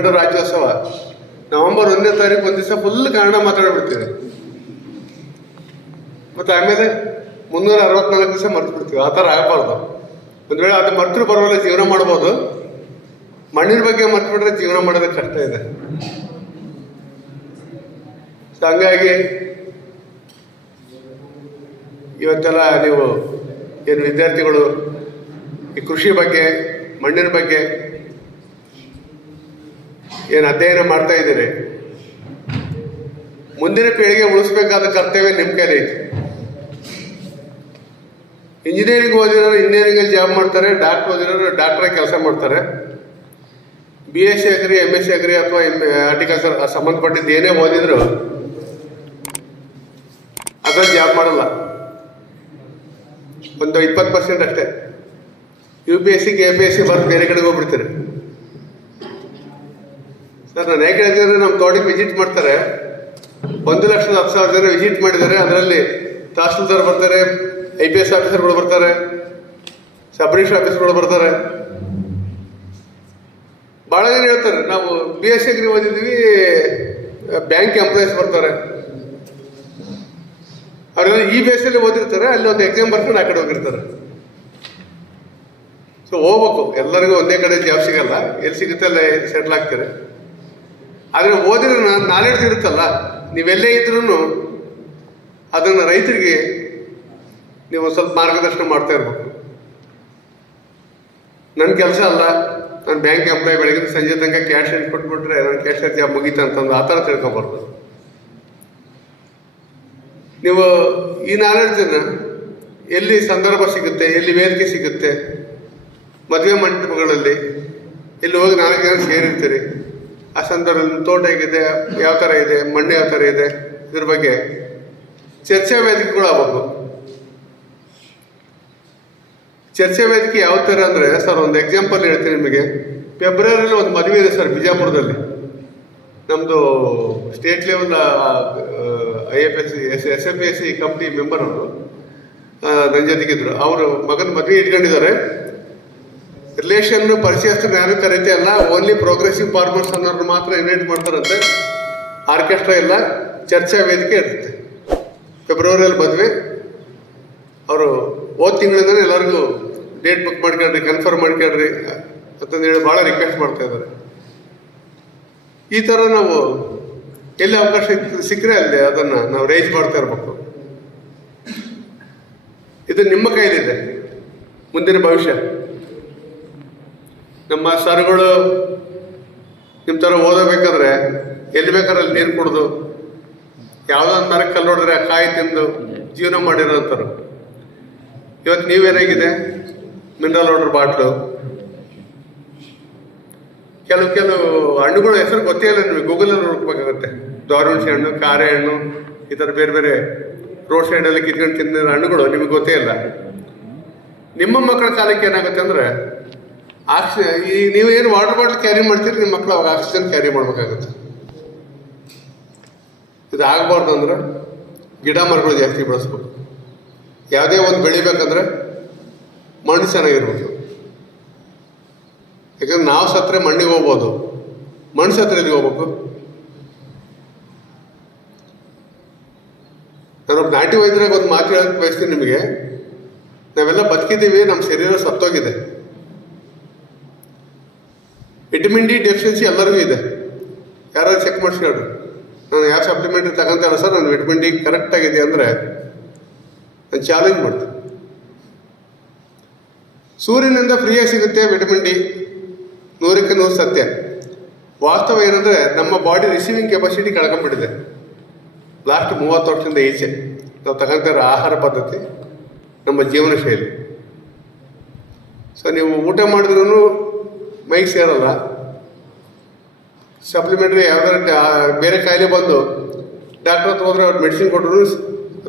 Kannada Rajyotsava November 1ನೇ ತಾರೀಕು ಒಂದು ದಿವಸ ಫುಲ್ ಕನ್ನಡ ಮಾತಾಡ್ಬಿಡ್ತೀವಿ. ಮತ್ತು ಆಮೇಲೆ 364 ದಿವಸ ಮರ್ತು ಬಿಡ್ತೀವಿ. ಆ ಥರ ಆಗಬಾರ್ದು. ಒಂದು ವೇಳೆ ಅದು ಮರ್ತರು ಬರೋಲ್ಲ, ಜೀವನ ಮಾಡ್ಬೋದು. ಮಣ್ಣಿನ ಬಗ್ಗೆ ಮರ್ತು ಬಿಟ್ರೆ ಜೀವನ ಮಾಡೋದಕ್ಕೆ ಕಷ್ಟ ಇದೆ. ಸೊ ಹಂಗಾಗಿ ಇವತ್ತೆಲ್ಲ ನೀವು ಏನು ವಿದ್ಯಾರ್ಥಿಗಳು ಈ ಕೃಷಿ ಬಗ್ಗೆ, ಮಣ್ಣಿನ ಬಗ್ಗೆ ಏನು ಅಧ್ಯಯನ ಮಾಡ್ತಾ ಇದ್ದೀರಿ, ಮುಂದಿನ ಪೀಳಿಗೆ ಉಳಿಸ್ಬೇಕಾದ ಕರ್ತವ್ಯ ನಿಮ್ಮ ಕೈಲಿ ಐತಿ. ಇಂಜಿನಿಯರಿಂಗ್ ಓದಿರೋರು ಇಂಜಿನಿಯರಿಂಗಲ್ಲಿ ಜಾಬ್ ಮಾಡ್ತಾರೆ, ಡಾಕ್ಟರ್ ಓದಿರೋರು ಡಾಕ್ಟ್ರಾಗಿ ಕೆಲಸ ಮಾಡ್ತಾರೆ. BSc ಅಗ್ರಿ, MSc ಅಗ್ರಿ ಅಥವಾ ಹಾರ್ಟಿಕಲ್ಚರ್ ಸಂಬಂಧಪಟ್ಟಿದ್ದು ಏನೇ ಓದಿದ್ರು ಅದ್ರಲ್ಲಿ ಜಾಬ್ ಮಾಡಲ್ಲ. ಒಂದು 20% ಅಷ್ಟೇ. UPSC KPSC ಬರೆದು ಬೇರೆ ಕಡೆಗೆ ಹೋಗ್ಬಿಡ್ತಾರೆ. ಸರ್ ನಾನು ಹೇಗೆ ಹೇಳಿದ್ರೆ, ನಮ್ಮ ತೋಟಕ್ಕೆ ವಿಸಿಟ್ ಮಾಡ್ತಾರೆ, 1,10,000 ಜನ ವಿಸಿಟ್ ಮಾಡಿದ್ದಾರೆ. ಅದರಲ್ಲಿ ತಹಸೀಲ್ದಾರ್ ಬರ್ತಾರೆ, IPS ಆಫೀಸರ್ಗಳು ಬರ್ತಾರೆ, ಸಬ್ ರಿಜಿಸ್ಟರ್ ಆಫೀಸರ್ಗಳು ಬರ್ತಾರೆ. ಭಾಳ ಜನ ಹೇಳ್ತಾರೆ ನಾವು BSc ಅಗ್ರಿ ಓದಿದ್ವಿ, ಬ್ಯಾಂಕ್ ಎಂಪ್ಲಾಯೀಸ್ ಬರ್ತಾರೆ. ಅವರೆಲ್ಲ ಈ ಬೇಸಲ್ಲಿ ಓದಿರ್ತಾರೆ, ಅಲ್ಲಿ ಒಂದು ಎಕ್ಸಾಮ್ ಬರ್ಕೊಂಡು ಆ ಕಡೆ ಹೋಗಿರ್ತಾರೆ. ಸೊ ಹೋಗ್ಬೇಕು, ಎಲ್ಲರಿಗೂ ಒಂದೇ ಕಡೆ ಜಾಬ್ ಸಿಗಲ್ಲ, ಎಲ್ಲಿ ಸಿಗುತ್ತೆ ಅಲ್ಲೇ ಸೆಟ್ಲ್ ಆಗ್ತಾರೆ. ಆದರೆ ಓದಿದ್ರೆ ನಾಲೆಡ್ಜ್ ಇರುತ್ತಲ್ಲ, ನೀವೆಲ್ಲೇ ಇದ್ರೂ ಅದನ್ನು ರೈತರಿಗೆ ನೀವು ಸ್ವಲ್ಪ ಮಾರ್ಗದರ್ಶನ ಮಾಡ್ತಾ ಇರ್ಬೇಕು. ನನ್ನ ಕೆಲಸ ಅಲ್ಲ, ನಾನು ಬ್ಯಾಂಕ್ ಎಂಪ್ಲಾಯ್, ಬೆಳಗ್ಗೆ ಸಂಜೆ ತನಕ ಕ್ಯಾಶಿಯರ್ ಕೊಟ್ಬಿಟ್ರೆ ನನ್ನ ಕ್ಯಾಶಿಯರ್ ಜಾಬ್ ಮುಗೀತಾ ಅಂತಂದು ಆ ಥರ ತಿಳ್ಕೊಬಾರ್ದು. ನೀವು ಈ ನಾಲೆಡ್ಜನ್ನು ಎಲ್ಲಿ ಸಂದರ್ಭ ಸಿಗುತ್ತೆ, ಎಲ್ಲಿ ವೇದಿಕೆ ಸಿಗುತ್ತೆ, ಮದುವೆ ಮಂಟಪಗಳಲ್ಲಿ ಎಲ್ಲಿ ಹೋಗಿ 4 ಜನ ಸೇರಿರ್ತೀರಿ, ಆ ಸಂದರ್ಭದಲ್ಲಿ ತೋಟ ಹೇಗಿದೆ, ಯಾವ ಥರ ಇದೆ, ಮಣ್ಣು ಯಾವ ಥರ ಇದೆ, ಇದ್ರ ಬಗ್ಗೆ ಚರ್ಚಾ ವೇದಿಕೆಗಳು ಆಗಬೇಕು. ಚರ್ಚಾ ವೇದಿಕೆ ಯಾವ ಥರ ಅಂದರೆ, ಸರ್ ಒಂದು ಎಕ್ಸಾಂಪಲ್ ಹೇಳ್ತೀನಿ ನಿಮಗೆ. ಫೆಬ್ರವರಿಯಲ್ಲಿ ಒಂದು ಮದುವೆ ಇದೆ ಸರ್ ಬಿಜಾಪುರದಲ್ಲಿ. ನಮ್ಮದು state level SFPSC committee member ಅವರು ನನ್ನ ಜೊತೆಗಿದ್ರು. ಅವರು ಮಗನ ಮದುವೆ ಇಟ್ಕೊಂಡಿದ್ದಾರೆ. ರಿಲೇಷನ್ ಪರಿಚಯಸ್ಥರು ಯಾರು ಕರೀತೆ ಅಲ್ಲ, ಓನ್ಲಿ ಪ್ರೋಗ್ರೆಸಿವ್ ಫಾರ್ಮರ್ಸ್ ಅನ್ನೋರು ಮಾತ್ರ ಇನ್ವೈಟ್ ಮಾಡ್ತಾರಂತೆ. ಆರ್ಕೆಸ್ಟ್ರಾ ಇಲ್ಲ, ಚರ್ಚಾ ವೇದಿಕೆ ಇರುತ್ತೆ. ಫೆಬ್ರವರಿಯಲ್ಲಿ ಮದುವೆ. ಅವರು ಹೋದ ತಿಂಗಳಿಂದಲೇ ಎಲ್ಲರಿಗೂ ಡೇಟ್ ಬುಕ್ ಮಾಡ್ಕೊಳ್ರಿ, ಕನ್ಫರ್ಮ್ ಮಾಡ್ಕೊಳ್ರಿ ಅಂತಂದೇಳಿ ಭಾಳ ರಿಕ್ವೆಸ್ಟ್ ಮಾಡ್ತಾ ಇದ್ದಾರೆ. ಈ ಥರ ನಾವು ಎಲ್ಲಿ ಅವಕಾಶ ಸಿಕ್ಕರೆ ಅಲ್ಲಿ ಅದನ್ನು ನಾವು ರೇಂಜ್ ಮಾಡ್ತಾ ಇರಬೇಕು. ಇದು ನಿಮ್ಮ ಕೈಲಿದೆ, ಮುಂದಿನ ಭವಿಷ್ಯ. ನಮ್ಮ ಸರ್ಗಳು ನಿಮ್ಮ ಥರ ಓದಬೇಕಾದ್ರೆ ಎಲ್ಲಿ ಬೇಕಾದ್ರೆ ಅಲ್ಲಿ ನೀರು ಕುಡಿದು, ಯಾವುದೋ ಒಂದು ಮರಕ್ಕೆ ಕಲ್ಲು ಹೊಡೆದ್ರೆ ಕಾಯಿ ತಿಂದು ಜೀವನ ಮಾಡಿರೋ ಅಂತಾರೆ. ಇವತ್ತು ನೀವೇನಾಗಿದೆ, ಮಿನರಲ್ ವಾಟರ್ ಬಾಟ್ಲು, ಕೆಲವು ಹಣ್ಣುಗಳು ಹೆಸರು ಗೊತ್ತೇ ಇಲ್ಲ ನಿಮಗೆ, ಗೂಗಲಲ್ಲಿ ಹುಡುಕ್ಬೇಕಾಗತ್ತೆ. ದ್ವಾರಹುಣಸೆ ಹಣ್ಣು, ಕಾರೆ ಹಣ್ಣು, ಈ ಥರ ಬೇರೆ ಬೇರೆ ರೋಡ್ ಸೈಡಲ್ಲಿ ಕಿತ್ಕೊಂಡು ತಿಂದಿರೋ ಹಣ್ಣುಗಳು ನಿಮಗೆ ಗೊತ್ತೇ ಇಲ್ಲ. ನಿಮ್ಮ ಮಕ್ಕಳ ಕಾಲಕ್ಕೆ ಏನಾಗುತ್ತೆ ಅಂದರೆ ಈ ನೀವೇನು ವಾಟರ್ ಬಾಟ್ಲ್ ಕ್ಯಾರಿ ಮಾಡ್ತೀರಿ, ನಿಮ್ಮ ಮಕ್ಕಳು ಅವಾಗ ಆಕ್ಸಿಜನ್ ಕ್ಯಾರಿ ಮಾಡಬೇಕಾಗುತ್ತೆ. ಇದು ಆಗಬಾರ್ದು ಅಂದ್ರೆ ಗಿಡ ಮರಗಳು ಜಾಸ್ತಿ ಬೆಳೆಸ್ಬೇಕು. ಯಾವುದೇ ಒಂದು ಬೆಳಿಬೇಕಂದ್ರೆ ಮಣ್ಣು ಚೆನ್ನಾಗಿರ್ಬೇಕು. ಯಾಕಂದ್ರೆ ನಾವು ಸತ್ತರೆ ಮಣ್ಣಿಗೆ ಹೋಗ್ಬೋದು, ಮಣ್ಣು ಸತ್ತರೆ ಎಲ್ಲಿಗೆ ಹೋಗ್ಬೇಕು? ನಾನೊಬ್ಬ ನಾಟಿ ವೈದ್ಯರಾಗ ಒಂದು ಮಾತು ಹೇಳಕ್ಕೆ ಬಯಸ್ತೀನಿ ನಿಮಗೆ. ನಾವೆಲ್ಲ ಬದುಕಿದ್ದೀವಿ, ನಮ್ಮ ಶರೀರ ಸತ್ತೋಗಿದೆ. ವಿಟಮಿನ್ ಡಿ ಡೆಫಿಷಿಯನ್ಸಿ ಎಲ್ಲರಿಗೂ ಇದೆ. ಯಾರಾದ್ರು ಚೆಕ್ ಮಾಡಿಸ್ಕೊಳ್ರಿ. ನಾನು ಯಾವ ಸಪ್ಲಿಮೆಂಟ್ರಿ ತಗೊಂತಾರ ಸರ್, ನಾನು ವಿಟಮಿನ್ ಡಿ ಕರೆಕ್ಟ್ ಆಗಿದೆ ಅಂದರೆ ನಾನು ಚಾಲೆಂಜ್ ಮಾಡ್ತೀನಿ. ಸೂರ್ಯನಿಂದ ಫ್ರೀಯಾಗಿ ಸಿಗುತ್ತೆ ವಿಟಮಿನ್ ಡಿ, 100ಕ್ಕೆ 100 ಸತ್ಯ. ವಾಸ್ತವ ಏನಂದರೆ ನಮ್ಮ ಬಾಡಿ ರಿಸೀವಿಂಗ್ ಕೆಪಾಸಿಟಿ ಕಳ್ಕೊಂಡ್ಬಿಟ್ಟಿದೆ ಲಾಸ್ಟ್ 30 ವರ್ಷದಿಂದ ಈಚೆ. ನಾವು ತಗೊಂತಾರೋ ಆಹಾರ ಪದ್ಧತಿ, ನಮ್ಮ ಜೀವನ ಶೈಲಿ. ಸೊ ನೀವು ಊಟ ಮಾಡಿದ್ರೂ ಮೈಗೆ ಸೇರಲ್ಲ. ಸಪ್ಲಿಮೆಂಟ್ರಿ ಯಾವ್ದಾರ ಬೇರೆ ಕಾಯಿಲೆ ಬಂದು ಡಾಕ್ಟರ್ ಹತ್ರ ಹೋದ್ರೆ ಅವ್ರು ಮೆಡಿಸಿನ್ ಕೊಟ್ಟರು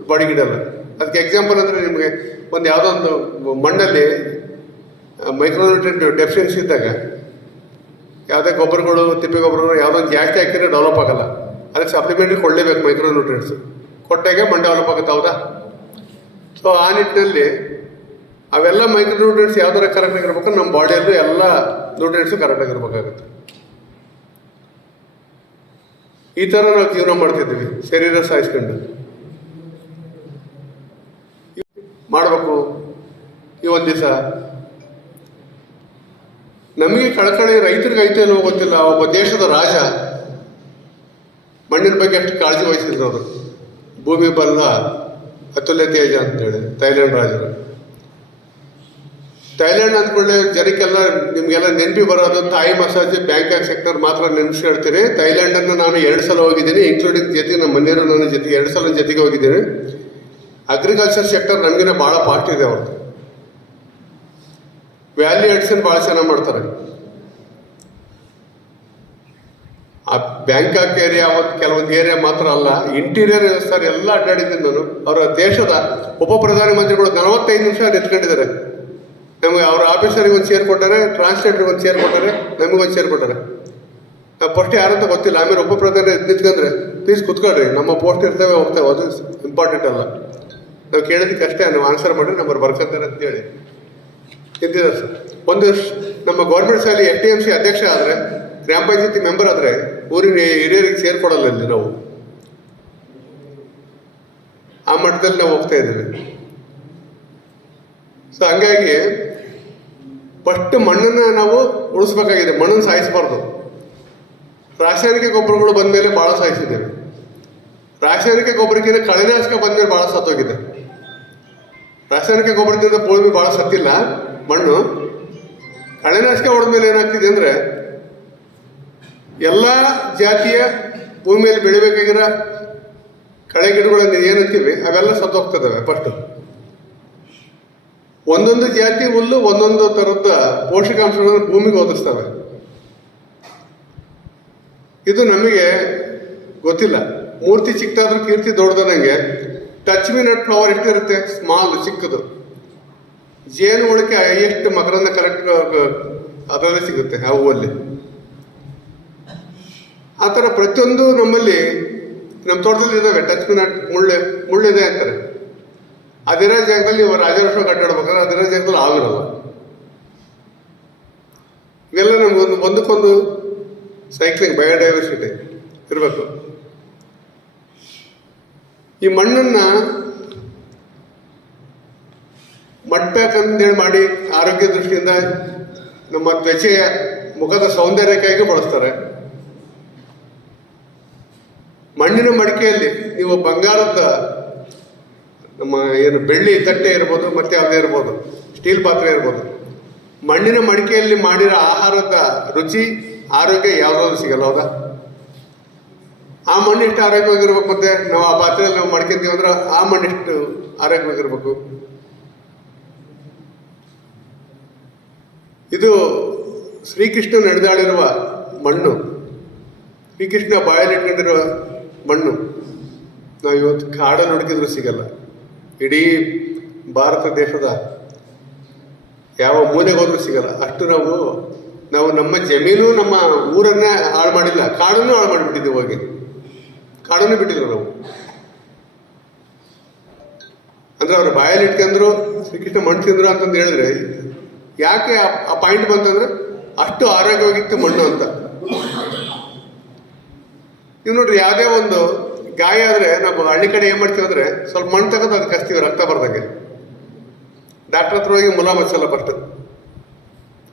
ಬಾಡಿಗೆ ಇಡಲ್ಲ. ಅದಕ್ಕೆ ಎಕ್ಸಾಂಪಲ್ ಅಂದರೆ ನಿಮಗೆ ಒಂದು ಯಾವುದೋ ಒಂದು ಮಣ್ಣಲ್ಲಿ ಮೈಕ್ರೋನ್ಯೂಟ್ರಿಯೆಂಟ್ ಡೆಫಿಷಿಯನ್ಸಿ ಇದ್ದಾಗ ಯಾವುದೇ ಗೊಬ್ಬರಗಳು, ತಿಪ್ಪೆ ಗೊಬ್ಬರಗಳು ಯಾವುದೊಂದು ಜಾಸ್ತಿ ಹಾಕಿದ್ರೆ ಡೆವಲಪ್ ಆಗಲ್ಲ. ಅದಕ್ಕೆ ಸಪ್ಲಿಮೆಂಟ್ರಿ ಕೊಡಲೇಬೇಕು. ಮೈಕ್ರೋನ್ಯೂಟ್ರಿಯೆಂಟ್ಸ್ ಕೊಟ್ಟಾಗೆ ಮಣ್ಣು ಡೆವಲಪ್ ಆಗುತ್ತೆ, ಹೌದಾ? ಸೊ ಆ ನಿಟ್ಟಿನಲ್ಲಿ ಅವೆಲ್ಲ ಮೈಕ್ರೋನ್ಯೂಟ್ರಿಯೆಂಟ್ಸ್ ಯಾವ ಥರ ಕರೆಕ್ಟಾಗಿರ್ಬೇಕು, ನಮ್ಮ ಬಾಡಿಯಲ್ಲೂ ಎಲ್ಲ ನ್ಯೂಟ್ರಿಯೆಂಟ್ಸು ಕರೆಕ್ಟಾಗಿರ್ಬೇಕಾಗುತ್ತೆ. ಈ ಥರ ನಾವು ಜೀವನ ಮಾಡ್ತಿದ್ವಿ, ಶರೀರ ಸಾಯಿಸ್ಕೊಂಡು ಮಾಡಬೇಕು. ಈ ಒಂದು ದಿವಸ ನಮಗೆ ಕಳಕಳಿ ರೈತರಿಗೆ ಐತೆ ಅನ್ನೋ ಗೊತ್ತಿಲ್ಲ. ಒಬ್ಬ ದೇಶದ ರಾಜ ಮಣ್ಣಿನ ಬಗ್ಗೆ ಅಷ್ಟು ಕಾಳಜಿ ವಹಿಸಿದ್ರು ಅವರು. ಭೂಮಿ ಬಲ್ಲ ಅತುಲ್ಯ ತೇಜ ಅಂತೇಳಿ ಥೈಲ್ಯಾಂಡ್ ರಾಜರು. ಥೈಲ್ಯಾಂಡ್ ಅಂದ್ಕೊಳ್ಳಿ ಜನಕ್ಕೆಲ್ಲ ನಿಮಗೆಲ್ಲ ನೆನಪಿ ಬರೋದು ತಾಯಿ ಮಸಾಜ್, ಬ್ಯಾಂಕಾಕ್ ಸೆಕ್ಟರ್ ಮಾತ್ರ ನೆನೆಸ್ಕೊಳ್ತೀರಿ. ಥೈಲ್ಯಾಂಡನ್ನು ನಾನು 2 ಸಲ ಹೋಗಿದ್ದೀನಿ, ಇನ್ಕ್ಲೂಡಿಂಗ್ ಜೊತೆ ನಮ್ಮ ಮನೆಯವರು ನನ್ನ ಜೊತೆ 2 ಸಲ ಜೊತೆಗೆ ಹೋಗಿದ್ದೀನಿ. ಅಗ್ರಿಕಲ್ಚರ್ ಸೆಕ್ಟರ್ ನಮಗಿನ ಭಾಳ ಫಾಸ್ಟ್ ಇದೆ ಅವ್ರದ್ದು. ವ್ಯಾಲ್ಯೂ ಎಡಿಷನ್ ಭಾಳ ಚೆನ್ನಾಗಿ ಮಾಡ್ತಾರೆ. ಆ ಬ್ಯಾಂಕಾಕ್ ಏರಿಯಾ ಕೆಲವೊಂದು ಏರಿಯಾ ಮಾತ್ರ ಅಲ್ಲ, ಇಂಟೀರಿಯರ್ ವ್ಯವಸ್ಥೆ ಎಲ್ಲ ಅಡ್ಡಾಡಿದ್ದೀನಿ ನಾನು. ಅವರ ದೇಶದ ಉಪ ಪ್ರಧಾನಮಂತ್ರಿಗಳು 45 ನಿಮಿಷ ನಿಂತ್ಕೊಂಡಿದ್ದಾರೆ. ನಮಗೆ ಅವ್ರ ಆಫೀಸರಿಗೆ ಒಂದು ಚೇರ್ ಕೊಟ್ಟಾರೆ, ಟ್ರಾನ್ಸ್ಲೇಟರ್ಗೆ ಒಂದು ಚೇರ್ ಕೊಟ್ಟಾರೆ, ನಮಗೊಂದು ಚೇರ್ ಕೊಟ್ಟಾರೆ. ನಾವು ಫಸ್ಟ್ ಯಾರಂತ ಗೊತ್ತಿಲ್ಲ. ಆಮೇಲೆ ಉಪ ಪ್ರಧಾನಿ ನಿಂತ್ಕೊಂಡ್ರೆ ಪ್ಲೀಸ್ ಕುತ್ಕೊಳ್ರಿ, ನಮ್ಮ ಪೋಸ್ಟ್ ಇರ್ತೇವೆ ಹೋಗ್ತೇವೆ, ಅದು ಇಂಪಾರ್ಟೆಂಟ್ ಅಲ್ಲ. ನಾವು ಕೇಳೋದಕ್ಕೆ ಅಷ್ಟೇ, ನಾವು ಆನ್ಸರ್ ಮಾಡಿದ್ರೆ ನಂಬರ್ ಬರ್ಕೊತಾರೆ ಅಂತೇಳಿ ನಿಂತಿದ್ದಾರೆ ಸರ್. ಒಂದು ನಮ್ಮ ಗೌರ್ಮೆಂಟ್ ಶಾಲೆ FTMC ಅಧ್ಯಕ್ಷ ಆದರೆ, ಗ್ರಾಮ ಪಂಚಾಯತಿ ಮೆಂಬರ್ ಆದರೆ ಊರಿನ ಹಿರಿಯರಿಗೆ ಸೇರ್ಕೊಡಲ್ಲ ಇಲ್ಲಿ ನಾವು. ಆ ಮಟ್ಟದಲ್ಲಿ ನಾವು ಹೋಗ್ತಾ ಇದ್ದೀವಿ. ಸೊ ಹಂಗಾಗಿ ಫಸ್ಟ್ ಮಣ್ಣನ್ನು ನಾವು ಉಳಿಸ್ಬೇಕಾಗಿದೆ, ಮಣ್ಣನ್ನು ಸಾಯಿಸಬಾರ್ದು. ರಾಸಾಯನಿಕ ಗೊಬ್ಬರಗಳು ಬಂದ ಮೇಲೆ ಭಾಳ ಸಾಯಿಸಿದ್ದೇವೆ. ರಾಸಾಯನಿಕ ಗೊಬ್ಬರಕ್ಕಿಂತ ಕಳೆನಾಶಕ ಬಂದ ಮೇಲೆ ಭಾಳ ಸತ್ತೋಗಿದೆ. ರಾಸಾಯನಿಕ ಗೊಬ್ಬರದಿಂದ ಭೂಮಿ ಭಾಳ ಸತ್ತಿಲ್ಲ, ಮಣ್ಣು. ಕಳೆನಾಶಕ ಹೊಡೆದ ಮೇಲೆ ಏನಾಗ್ತಿದೆ ಅಂದರೆ ಎಲ್ಲ ಜಾತಿಯ ಭೂಮಿಯಲ್ಲಿ ಬೆಳಿಬೇಕಾಗಿರೋ ಕಳೆ ಗಿಡಗಳನ್ನು ಏನಂತೀವಿ ಅವೆಲ್ಲ ಸತ್ತೋಗ್ತದವೆ. ಫಸ್ಟು ಒಂದೊಂದು ಜಾತಿ ಹುಲ್ಲು ಒಂದೊಂದು ಥರದ ಪೋಷಕಾಂಶಗಳನ್ನು ಭೂಮಿಗೆ ಒದಗಿಸ್ತವೆ. ಇದು ನಮಗೆ ಗೊತ್ತಿಲ್ಲ. ಮೂರ್ತಿ ಚಿಕ್ಕದಾದ್ರೂ ಕೀರ್ತಿ ದೊಡ್ಡದಂಗೆ. ಟಚ್ ಮಿ ನಟ್ ಫ್ಲವರ್ ಎಷ್ಟಿರುತ್ತೆ, ಸ್ಮಾಲ್ ಚಿಕ್ಕದು. ಜೇನು ಉಳಿಕೆ ಎಷ್ಟು ಮಕರಂದ ಕರೆಕ್ಟ್ ಅದರಲ್ಲೇ ಸಿಗುತ್ತೆ ಆ ಹೂವಲ್ಲಿ. ಆ ಥರ ಪ್ರತಿಯೊಂದು ನಮ್ಮಲ್ಲಿ ನಮ್ಮ ತೋಟದಲ್ಲಿ ಇದ್ದಾವೆ. ಟಚ್ ಮಿ ನಟ್ ಮುಳ್ಳಿದೆ ಅಂತಾರೆ. ಅದಿರೋ ಜಾಗದಲ್ಲಿ ರಾಜವರ್ಷ ಕಟ್ಟಾಡ್ಬೇಕಾದ್ರೆ ಅದಿರೋ ಜಾಗದಲ್ಲಿ ಆಗಿರಲ್ಲ. ಇವೆಲ್ಲ ನಮ್ಗೊಂದು ಒಂದಕ್ಕೊಂದು ಸೈಕ್ಲಿಂಗ್ ಬಯೋಡೈವರ್ಸಿಟಿ ಇರಬೇಕು. ಈ ಮಣ್ಣನ್ನು ಮಟ್ಬೇಕಂದೇಳಿ ಮಾಡಿ ಆರೋಗ್ಯ ದೃಷ್ಟಿಯಿಂದ ನಮ್ಮ ತ್ವಚೆಯ ಮುಖದ ಸೌಂದರ್ಯಕ್ಕಾಗಿ ಬಳಸ್ತಾರೆ. ಮಣ್ಣಿನ ಮಡಿಕೆಯಲ್ಲಿ ನೀವು ಬಂಗಾರದ ನಮ್ಮ ಏನು ಬೆಳ್ಳಿ ತಟ್ಟೆ ಇರ್ಬೋದು, ಮತ್ತೆ ಯಾವುದೇ ಇರ್ಬೋದು, ಸ್ಟೀಲ್ ಪಾತ್ರೆ ಇರ್ಬೋದು, ಮಣ್ಣಿನ ಮಡಿಕೆಯಲ್ಲಿ ಮಾಡಿರೋ ಆಹಾರದ ರುಚಿ ಆರೋಗ್ಯ ಯಾವುದಾದ್ರು ಸಿಗಲ್ಲ. ಹೌದಾ? ಆ ಮಣ್ಣು ಎಷ್ಟು ಆರೋಗ್ಯವಾಗಿರ್ಬೇಕು, ಮತ್ತೆ ನಾವು ಆ ಪಾತ್ರೆಯಲ್ಲಿ ನಾವು ಮಾಡ್ಕೊಂತೀವಿ ಅಂದ್ರೆ ಆ ಮಣ್ಣು ಎಷ್ಟು ಆರೋಗ್ಯವಾಗಿರ್ಬೇಕು. ಇದು ಶ್ರೀಕೃಷ್ಣ ನಡೆದಾಡಿರುವ ಮಣ್ಣು, ಶ್ರೀಕೃಷ್ಣ ಬಾಯಲ್ಲಿ ಇಟ್ಕೊಂಡಿರುವ ಮಣ್ಣು. ನಾವು ಇವತ್ತು ಕಾಡಲ್ಲಿ ಹುಡುಕಿದ್ರು ಸಿಗಲ್ಲ. ಇಡೀ ಭಾರತ ದೇಶದ ಯಾವ ಮೂಲೆಗೆ ಹೋದ್ರೂ ಸಿಗಲ್ಲ. ಅಷ್ಟು ನಾವು ನಮ್ಮ ಜಮೀನು ನಮ್ಮ ಊರನ್ನೇ ಹಾಳು ಮಾಡಿಲ್ಲ, ಕಾಡನ್ನು ಹಾಳು ಮಾಡಿಬಿಟ್ಟಿದ್ದೀವಿ. ಹೋಗಿ ಕಾಡನ್ನು ಬಿಟ್ಟಿಲ್ಲ ನಾವು. ಅಂದರೆ ಅವ್ರ ಬಾಯಲ್ಲಿ ಇಟ್ಕೊಂಡ್ರು ಶ್ರೀಕೃಷ್ಣ ಮಣ್ಣು ತಿಂದ್ರು ಅಂತಂದು ಹೇಳಿದ್ರೆ ಯಾಕೆ ಆ ಪಾಯಿಂಟ್ ಬಂತಂದ್ರೆ ಅಷ್ಟು ಆರೋಗ್ಯವಾಗಿತ್ತು ಮಣ್ಣು ಅಂತ. ನೀವು ನೋಡ್ರಿ, ಯಾವುದೇ ಒಂದು ಗಾಯ ಆದರೆ ನಾವು ಹಳ್ಳಿ ಕಡೆ ಏನು ಮಾಡ್ತೀವಿ ಅಂದರೆ ಸ್ವಲ್ಪ ಮಣ್ಣು ತೆಗೆದು ಅದಕ್ಕೆ ಹಚ್ತೀವಿ, ರಕ್ತ ಬರ್ದಂಗೆ. ಡಾಕ್ಟರ್ ಹತ್ರ ಹೋಗಿ ಮುಲಾಮ್ ಹಚ್ಚಲ್ಲ, ಫಸ್ಟ್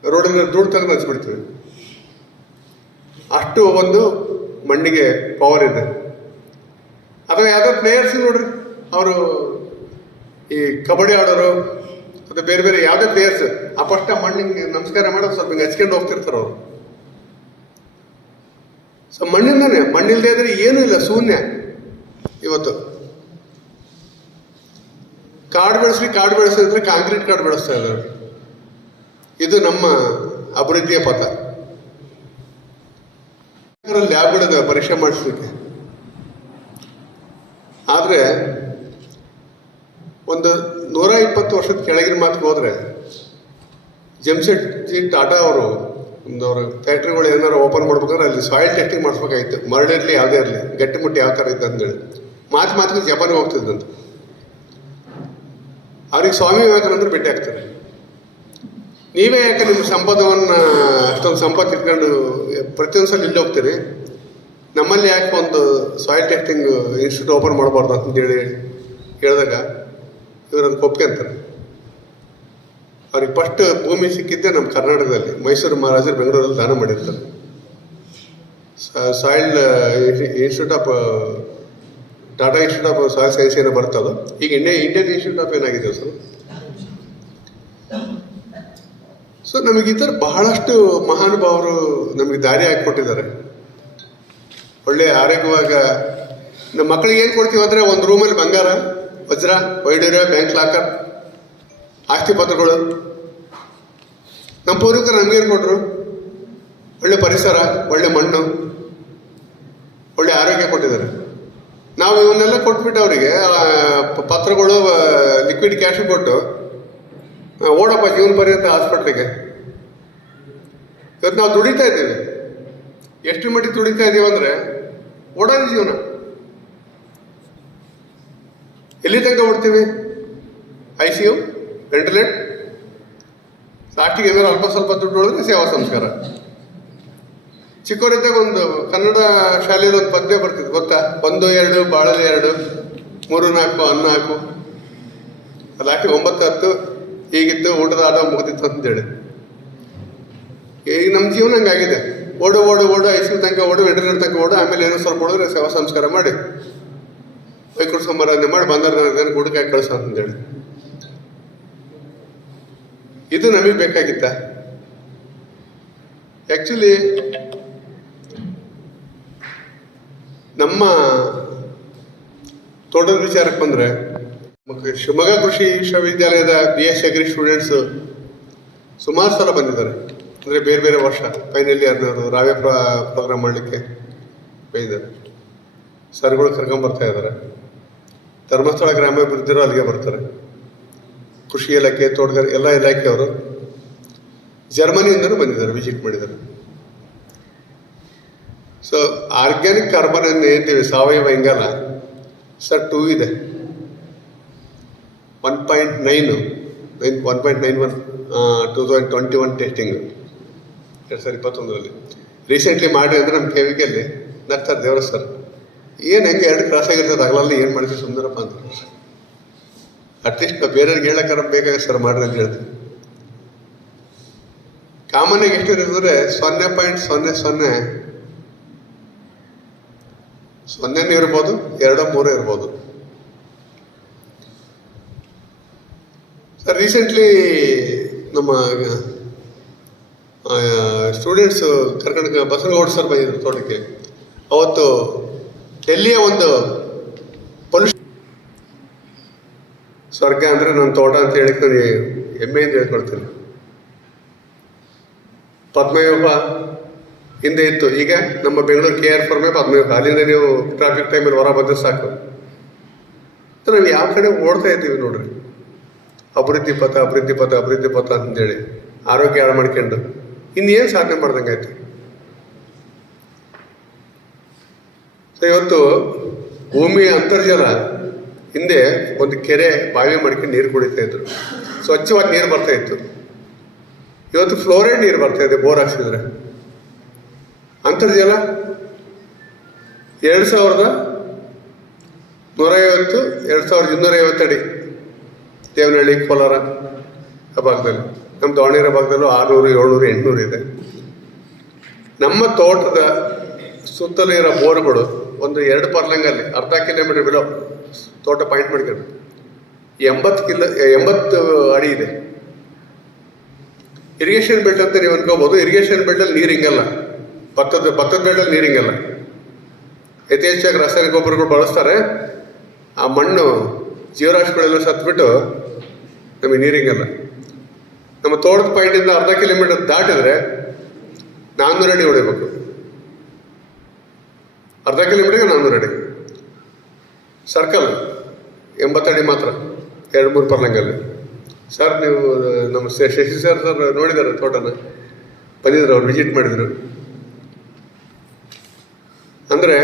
ರೋಡಿನ ಧೂಳು ತೆಗೆದು ಹಚ್ಬಿಡ್ತೀವಿ. ಅಷ್ಟು ಒಂದು ಮಣ್ಣಿಗೆ ಪವರ್ ಇದೆ. ಅಥವಾ ಯಾವುದೋ ಪ್ಲೇಯರ್ಸ್ ನೋಡ್ರಿ, ಅವರು ಈ ಕಬಡ್ಡಿ ಆಡೋರು ಅಥವಾ ಬೇರೆ ಬೇರೆ ಯಾವುದೇ ಪ್ಲೇಯರ್ಸ್ ಆ ಫಸ್ಟ್ ಆ ಮಣ್ಣಿಗೆ ನಮಸ್ಕಾರ ಮಾಡೋದು ಸ್ವಲ್ಪ ಹಿಂಗೆ ಹಚ್ಕೊಂಡು ಹೋಗ್ತಿರ್ತಾರೆ ಅವರು. ಸೊ ಮಣ್ಣಿಂದನೇ, ಮಣ್ಣಿಲ್ಲದೆ ಇದ್ರೆ ಏನೂ ಇಲ್ಲ, ಶೂನ್ಯ. ಇವತ್ತು ಕಾಡು ಬೆಳೆಸಿದ್ರೆ ಕಾಂಕ್ರೀಟ್ ಕಾಡು ಬೆಳೆಸ್ತಾ ಇದ್ದಾರೆ. ಇದು ನಮ್ಮ ಅಭಿವೃದ್ಧಿಯ ಪಥ. ಲ್ಯಾಬ್ಗಳಿದೆ ಪರೀಕ್ಷೆ ಮಾಡಿಸ್ಲಿಕ್ಕೆ. ಆದರೆ ಒಂದು 120 ವರ್ಷದ ಕೆಳಗಿನ ಮಾತಿಗೆ ಹೋದರೆ ಜೆಮ್ಸೆಟ್ಜಿ ಟಾಟಾ ಅವರು ಅವ್ರ ಫ್ಯಾಕ್ಟ್ರಿಗಳು ಏನಾರು ಓಪನ್ ಮಾಡ್ಬೇಕಾದ್ರೆ ಅಲ್ಲಿ ಸಾಯಿಲ್ ಟೆಸ್ಟಿಂಗ್ ಮಾಡಿಸ್ಬೇಕಾಗಿತ್ತು. ಮರಳಿರಲಿ ಯಾವುದೇ ಇರಲಿ, ಗಟ್ಟಿಮುಟ್ಟಿ ಯಾವ ಥರ ಇತ್ತು ಅಂತೇಳಿ ಮಾತಿಗೆ ಜಪಾನಿಗೆ ಹೋಗ್ತಿದ್ದಂತ. ಅವ್ರಿಗೆ ಸ್ವಾಮಿ ವಿವೇಕಾನಂದರು ಭೇಟಿ ಆಗ್ತಾರೆ. ನೀವೇ ಯಾಕೆ ನಿಮ್ಮ ಸಂಪದವನ್ನು ಅಷ್ಟೊಂದು ಸಂಪತ್ತು ಇಟ್ಕೊಂಡು ಪ್ರತಿಯೊಂದು ಸಲ ಇಲ್ಲಿ ಹೋಗ್ತೀರಿ, ನಮ್ಮಲ್ಲಿ ಯಾಕೆ ಒಂದು ಸಾಯಿಲ್ ಟೆಸ್ಟಿಂಗ್ ಇನ್ಸ್ಟಿಟ್ಯೂಟ್ ಓಪನ್ ಮಾಡಬಾರ್ದು ಅಂತೇಳಿ ಹೇಳಿದಾಗ ಇವರು ಅದಕ್ಕೆ ಒಪ್ಕೊಂತಾರೆ. ಅವ್ರಿಗೆ ಫಸ್ಟ್ ಭೂಮಿ ಸಿಕ್ಕಿದ್ದೆ ನಮ್ಮ ಕರ್ನಾಟಕದಲ್ಲಿ, ಮೈಸೂರು ಮಹಾರಾಜರು ಬೆಂಗಳೂರಲ್ಲಿ ದಾನ ಮಾಡಿರ್ತಾರೆ. Soil institute of Tata institute of soil science ಏನೋ ಬರ್ತದೆ. ಈಗ ಇಂಡಿಯನ್ ಇನ್ಸ್ಟಿಟ್ಯೂಟ್ ಆಫ್ ಏನಾಗಿದೆ ಸರ್. ಸೊ ನಮಗೆ ಈ ಥರ ಬಹಳಷ್ಟು ಮಹಾನುಭಾವರು ನಮಗೆ ದಾರಿ ಹಾಕಿಕೊಟ್ಟಿದ್ದಾರೆ. ಒಳ್ಳೆ ಆರೋಗ್ಯವಾಗ ನಮ್ಮ ಮಕ್ಕಳಿಗೆ ಏನು ಕೊಡ್ತೀವಿ ಅಂದರೆ ಒಂದು ರೂಮಲ್ಲಿ ಬಂಗಾರ, ವಜ್ರ, ವೈಡೂರ್ಯ, ಬ್ಯಾಂಕ್ ಲಾಕರ್, ಆಸ್ತಿ ಪತ್ರಗಳು. ನಮ್ಮ ಪೂರ್ವಿಕರು ನಮಗೇನು ಕೊಟ್ಟರು? ಒಳ್ಳೆ ಪರಿಸರ, ಒಳ್ಳೆ ಮಣ್ಣು, ಒಳ್ಳೆ ಆರೋಗ್ಯ ಕೊಟ್ಟಿದ್ದಾರೆ. ನಾವು ಇವನ್ನೆಲ್ಲ ಕೊಟ್ಬಿಟ್ಟು ಅವರಿಗೆ ಪತ್ರಗಳು, ಲಿಕ್ವಿಡ್ ಕ್ಯಾಶ್ ಕೊಟ್ಟು ಓಡಪ್ಪ ಜೀವನ ಪರ್ಯಂತ ಹಾಸ್ಪಿಟ್ಲಿಗೆ. ಇವತ್ತು ನಾವು ದುಡಿತಾ ಇದ್ದೀವಿ. ಎಷ್ಟು ಮಟ್ಟಿಗೆ ದುಡಿತಾ ಇದ್ದೀವಿ ಅಂದರೆ ಓಡೋದು ಜೀವನ. ಎಲ್ಲಿ ತನಕ ಓಡ್ತೀವಿ? ICU, ವೆಂಟಿಲೇಟ್, ಲಾಸ್ಟಿಗೆ ಏನಾದ್ರು ಅಲ್ಪ ಸ್ವಲ್ಪ ದುಡ್ಡು ಹೊಡೆದ್ರೆ ಸೇವಾ ಸಂಸ್ಕಾರ. ಚಿಕ್ಕವರಿದ್ದಾಗ ಒಂದು ಕನ್ನಡ ಶಾಲೆಯಲ್ಲಿ ಒಂದು ಪದ್ಯ ಬರ್ತಿತ್ತು ಗೊತ್ತಾ? 1 2 ಬಾಳಲೆ 2, 3 4 ಅನ್ನ ಹಾಕು, ಅದು ಹಾಕಿ 9 10 ಹೀಗಿತ್ತು, ಊಟದ ಆಟ ಮುಗಿದಿತ್ತು ಅಂತೇಳಿ. ಈಗ ನಮ್ಮ ಜೀವನ ಹಂಗಾಗಿದೆ. ಓಡು ಓಡು ಓಡು, ICU ತನಕ ಓಡು, ವೆಂಟಿಲೇಟರ್ ತನಕ ಓಡು, ಆಮೇಲೆ ಏನೋ ಸ್ವಲ್ಪ ಓಡಿದ್ರೆ ಸೇವಾ ಸಂಸ್ಕಾರ ಮಾಡಿ ವೈಕುಂಠ ಸಮಾರಾಧನೆ ಮಾಡಿ ಬಂದವ್ರನ್ನ ಗುಡಕ್ಕೆ ಹಾಕಿ ಕಳಿಸೋ ಅಂತೇಳಿ. ಇದು ನಮಗೆ ಬೇಕಾಗಿತ್ತ? ಆ್ಯಕ್ಚುಲಿ ನಮ್ಮ ತೋಟದ ವಿಚಾರಕ್ಕೆ ಬಂದರೆ, ಶಿವಮೊಗ್ಗ ಕೃಷಿ ವಿಶ್ವವಿದ್ಯಾಲಯದ BSc ಅಗ್ರಿ ಸ್ಟೂಡೆಂಟ್ಸು ಸುಮಾರು ಸಲ ಬಂದಿದ್ದಾರೆ. ಅಂದರೆ ಬೇರೆ ಬೇರೆ ವರ್ಷ ಫೈನಲ್ ಇಯರ್ನವರು ರಾವ್ಯ ಪ್ರೋಗ್ರಾಮ್ ಮಾಡಲಿಕ್ಕೆ ಬೈದ್ದಾರೆ. ಸರ್ಗಳು ಕರ್ಕೊಂಬರ್ತಾ ಇದ್ದಾರೆ. ಧರ್ಮಸ್ಥಳ ಗ್ರಾಮಾಭಿವೃದ್ಧಿರು ಅಲ್ಲಿಗೆ ಬರ್ತಾರೆ. ಕೃಷಿ ಇಲಾಖೆ, ತೋಟಗಾರಿಕೆ ಎಲ್ಲ ಇಲಾಖೆಯವರು ಜರ್ಮನಿಯಿಂದಲೂ ಬಂದಿದ್ದಾರೆ, ವಿಸಿಟ್ ಮಾಡಿದ್ದಾರೆ. ಸೊ ಆರ್ಗ್ಯಾನಿಕ್ ಕಾರ್ಬನ್ ಅನ್ನು ಹೇಳ್ತೀವಿ, ಸಾವಯವ ಇಂಗಾಲ ಸರ್ 2 ಇದೆ, 1.91 2021 ಟೆಸ್ಟಿಂಗ್ 2021ರಲ್ಲಿ ರೀಸೆಂಟ್ಲಿ ಮಾಡಿ ಅಂದರೆ ನಮ್ಮ KVKಯಲ್ಲಿ ನಗ್ತಾರೆ ದೇವರ ಸರ್. ಏನು ಹೆಂಗೆ 2 ಕ್ರಾಸ್ ಆಗಿರ್ತದೆ, ಆಗಲಲ್ಲಿ ಏನು ಮಾಡ್ತೀವಿ ಸುಂದರಪ್ಪ ಅಂತ. ಅಟ್ಲೀಸ್ಟ್ ಬೇರೆಯವ್ರಿಗೆ ಹೇಳಕ್ಕಾರ ಬೇಕಾಗ ಸರ್ ಮಾಡ್ರಿ ಅಂತ ಹೇಳ್ತೀವಿ. ಕಾಮನ್ ಆಗಿ ಎಷ್ಟು ಇರ್ತದೆ? 0.00 ಇರ್ಬೋದು, 2 3 ಇರ್ಬೋದು. ಸರ್ ರೀಸೆಂಟ್ಲಿ ನಮ್ಮ ಸ್ಟೂಡೆಂಟ್ಸು ಕರ್ಕೊಂಡು ಬಸವನಗೌಡ ಸರ್ ಬಂದಿದ್ರು ತೋಟಕ್ಕೆ. ಅವತ್ತು ಡೆಲ್ಲಿಯ ಒಂದು ಪೊಲ್ಯೂಷನ್, ಸ್ವರ್ಗ ಅಂದರೆ ನನ್ನ ತೋಟ ಅಂತ ಹೇಳಿಕ್ಕೆ ನನಗೆ ಹೆಮ್ಮೆಯಿಂದ ಹೇಳ್ಕೊಳ್ತೀನಿ. ಪದ್ಮವ್ಯೂಹ ಹಿಂದೆ ಇತ್ತು, ಈಗ ನಮ್ಮ ಬೆಂಗಳೂರು KR ಫಾರ್ಮೇ ಪದ್ಮವ್ಯೂಹ. ಅಲ್ಲಿಂದ ನೀವು ಟ್ರಾಫಿಕ್ ಟೈಮಲ್ಲಿ ಹೊರ ಬಂದರೆ ಸಾಕು. ನಾವು ಯಾವ ಕಡೆ ಓಡ್ತಾ ಇದ್ದೀವಿ ನೋಡ್ರಿ. ಅಭಿವೃದ್ಧಿ ಪಥ ಅಂತೇಳಿ ಆರೋಗ್ಯ ಹಾಳು ಮಾಡ್ಕೊಂಡು ಇನ್ನೇನು ಸಾಧನೆ ಮಾಡ್ದಂಗೆ ಆಯ್ತು. ಸೊ ಇವತ್ತು ಭೂಮಿಯ ಅಂತರ್ಜಲ, ಹಿಂದೆ ಒಂದು ಕೆರೆ ಬಾವಿ ಮಾಡ್ಕೊಂಡು ನೀರು ಕುಡಿತಾ ಇದ್ರು, ಸ್ವಚ್ಛವಾದ ನೀರು ಬರ್ತಾ ಇತ್ತು. ಇವತ್ತು ಫ್ಲೋರೈಡ್ ನೀರು ಬರ್ತಾ ಇದೆ ಬೋರ್ ಹಾಕ್ಸಿದ್ರೆ. ಅಂತರ್ಜಲ 2150 2250 ಅಡಿ ದೇವನಹಳ್ಳಿ, ಕೋಲಾರ ಆ ಭಾಗದಲ್ಲಿ. ನಮ್ಮ ದಾವಣಗೆರೆ ಭಾಗದಲ್ಲೂ 600 700 800 ಇದೆ. ನಮ್ಮ ತೋಟದ ಸುತ್ತಲೂ ಇರೋ ಬೋರ್ಗಳು ಒಂದು 2 ಪರ್ಲಂಗಲ್ಲಿ ಅರ್ಧ ಕಿಲೋಮೀಟರ್ ಬಿಲೋ ತೋಟ ಪಾಯಿಂಟ್ ಮಾಡ್ಕೊಂಡು 80 ಅಡಿ ಇದೆ. ಇರಿಗೇಷನ್ ಬೆಲ್ಟ್ ಅಂತ ನೀವು ಅನ್ಕೋಬೋದು. ಇರಿಗೇಷನ್ ಬೆಲ್ಟಲ್ಲಿ ನೀರು ಹಿಂಗಲ್ಲ, ಭತ್ತದ ಬೆಲ್ಟಲ್ಲಿ ನೀರು ಹಿಂಗಲ್ಲ. ಯಥೇಚ್ಛಾಗಿ ರಾಸಾಯನಿಕ ಗೊಬ್ಬರಗಳು ಬಳಸ್ತಾರೆ. ಆ ಮಣ್ಣು ಜೀವರಾಶಿಗಳೆಲ್ಲ ಸತ್ಬಿಟ್ಟು ನಮಗೆ ನೀರು ಹಿಂಗಲ್ಲ. ನಮ್ಮ ತೋಟದ ಪಾಯಿಂಟಿಂದ ಅರ್ಧ ಕಿಲೋಮೀಟರ್ ದಾಟಿದ್ರೆ 400 ಅಡಿ ಹೊಡಿಬೇಕು. ಅರ್ಧ ಕಿಲೋಮೀಟರ್ಗೆ 400 ಅಡಿ. ಸರ್ಕಲ್ 80 ಅಡಿ ಮಾತ್ರ, 2-3 ಪರ್ಲಂಗಲ್ಲಿ. ಸರ್ ನೀವು ನಮ್ಮ ಶಶಿ ಸರ್ ನೋಡಿದ್ದಾರೆ ತೋಟನ, ಬಂದಿದ್ರು, ಅವ್ರು ವಿಸಿಟ್ ಮಾಡಿದರು. ಅಂದರೆ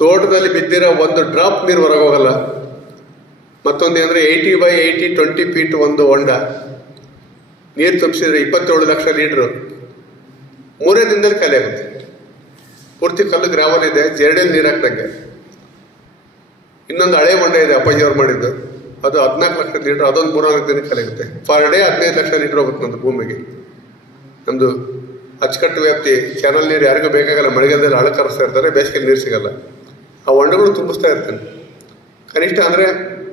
ತೋಟದಲ್ಲಿ ಬಿದ್ದಿರೋ ಒಂದು ಡ್ರಾಪ್ ನೀರು ಹೊರಗೆ ಹೋಗಲ್ಲ. ಮತ್ತೊಂದು ಅಂದರೆ 80x80 20 ಫೀಟ್ ಒಂದು ಹೊಂಡ ನೀರು ತುಂಬಿಸಿದ್ರೆ 27 ಲಕ್ಷ ಲೀಟ್ರು 3 ದಿನದಲ್ಲಿ ಖಾಲಿ ಆಗುತ್ತೆ. ಪೂರ್ತಿ ಕಲ್ಲು ಗ್ರಾವಲ್ ಇದೆ, ಜರಡಿಯಲ್ಲಿ ನೀರು ಹಾಕ್ದಂಗೆ. ಇನ್ನೊಂದು ಹಳೆ ಹೊಂಡ ಇದೆ ಅಪ್ಪಾಜಿಯವ್ರು ಮಾಡಿದ್ದು, ಅದು 14 ಲಕ್ಷ ಲೀಟರ್, ಅದೊಂದು 3-4 ದಿನಕ್ಕೆ ಕಲಿಯುತ್ತೆ. ಪರ್ ಡೇ 15 ಲಕ್ಷ ಲೀಟರ್ ಹೋಗುತ್ತೆ ನಮ್ಮದು ಭೂಮಿಗೆ. ನಮ್ಮದು ಅಚ್ಚುಕಟ್ಟು ವ್ಯಾಪ್ತಿ, ಚಾನಲ್ ನೀರು ಯಾರಿಗೂ ಬೇಕಾಗಲ್ಲ. ಮಳೆಗಾಲದಲ್ಲಿ ಹಳ ಕರೆಸ್ತಾ ಇರ್ತಾರೆ, ಬೇಸಿಗೆಯಲ್ಲಿ ನೀರು ಸಿಗಲ್ಲ. ಆ ಹೊಂಡಗಳು ತುಂಬಿಸ್ತಾ ಇರ್ತಾನೆ. ಕನಿಷ್ಠ ಅಂದರೆ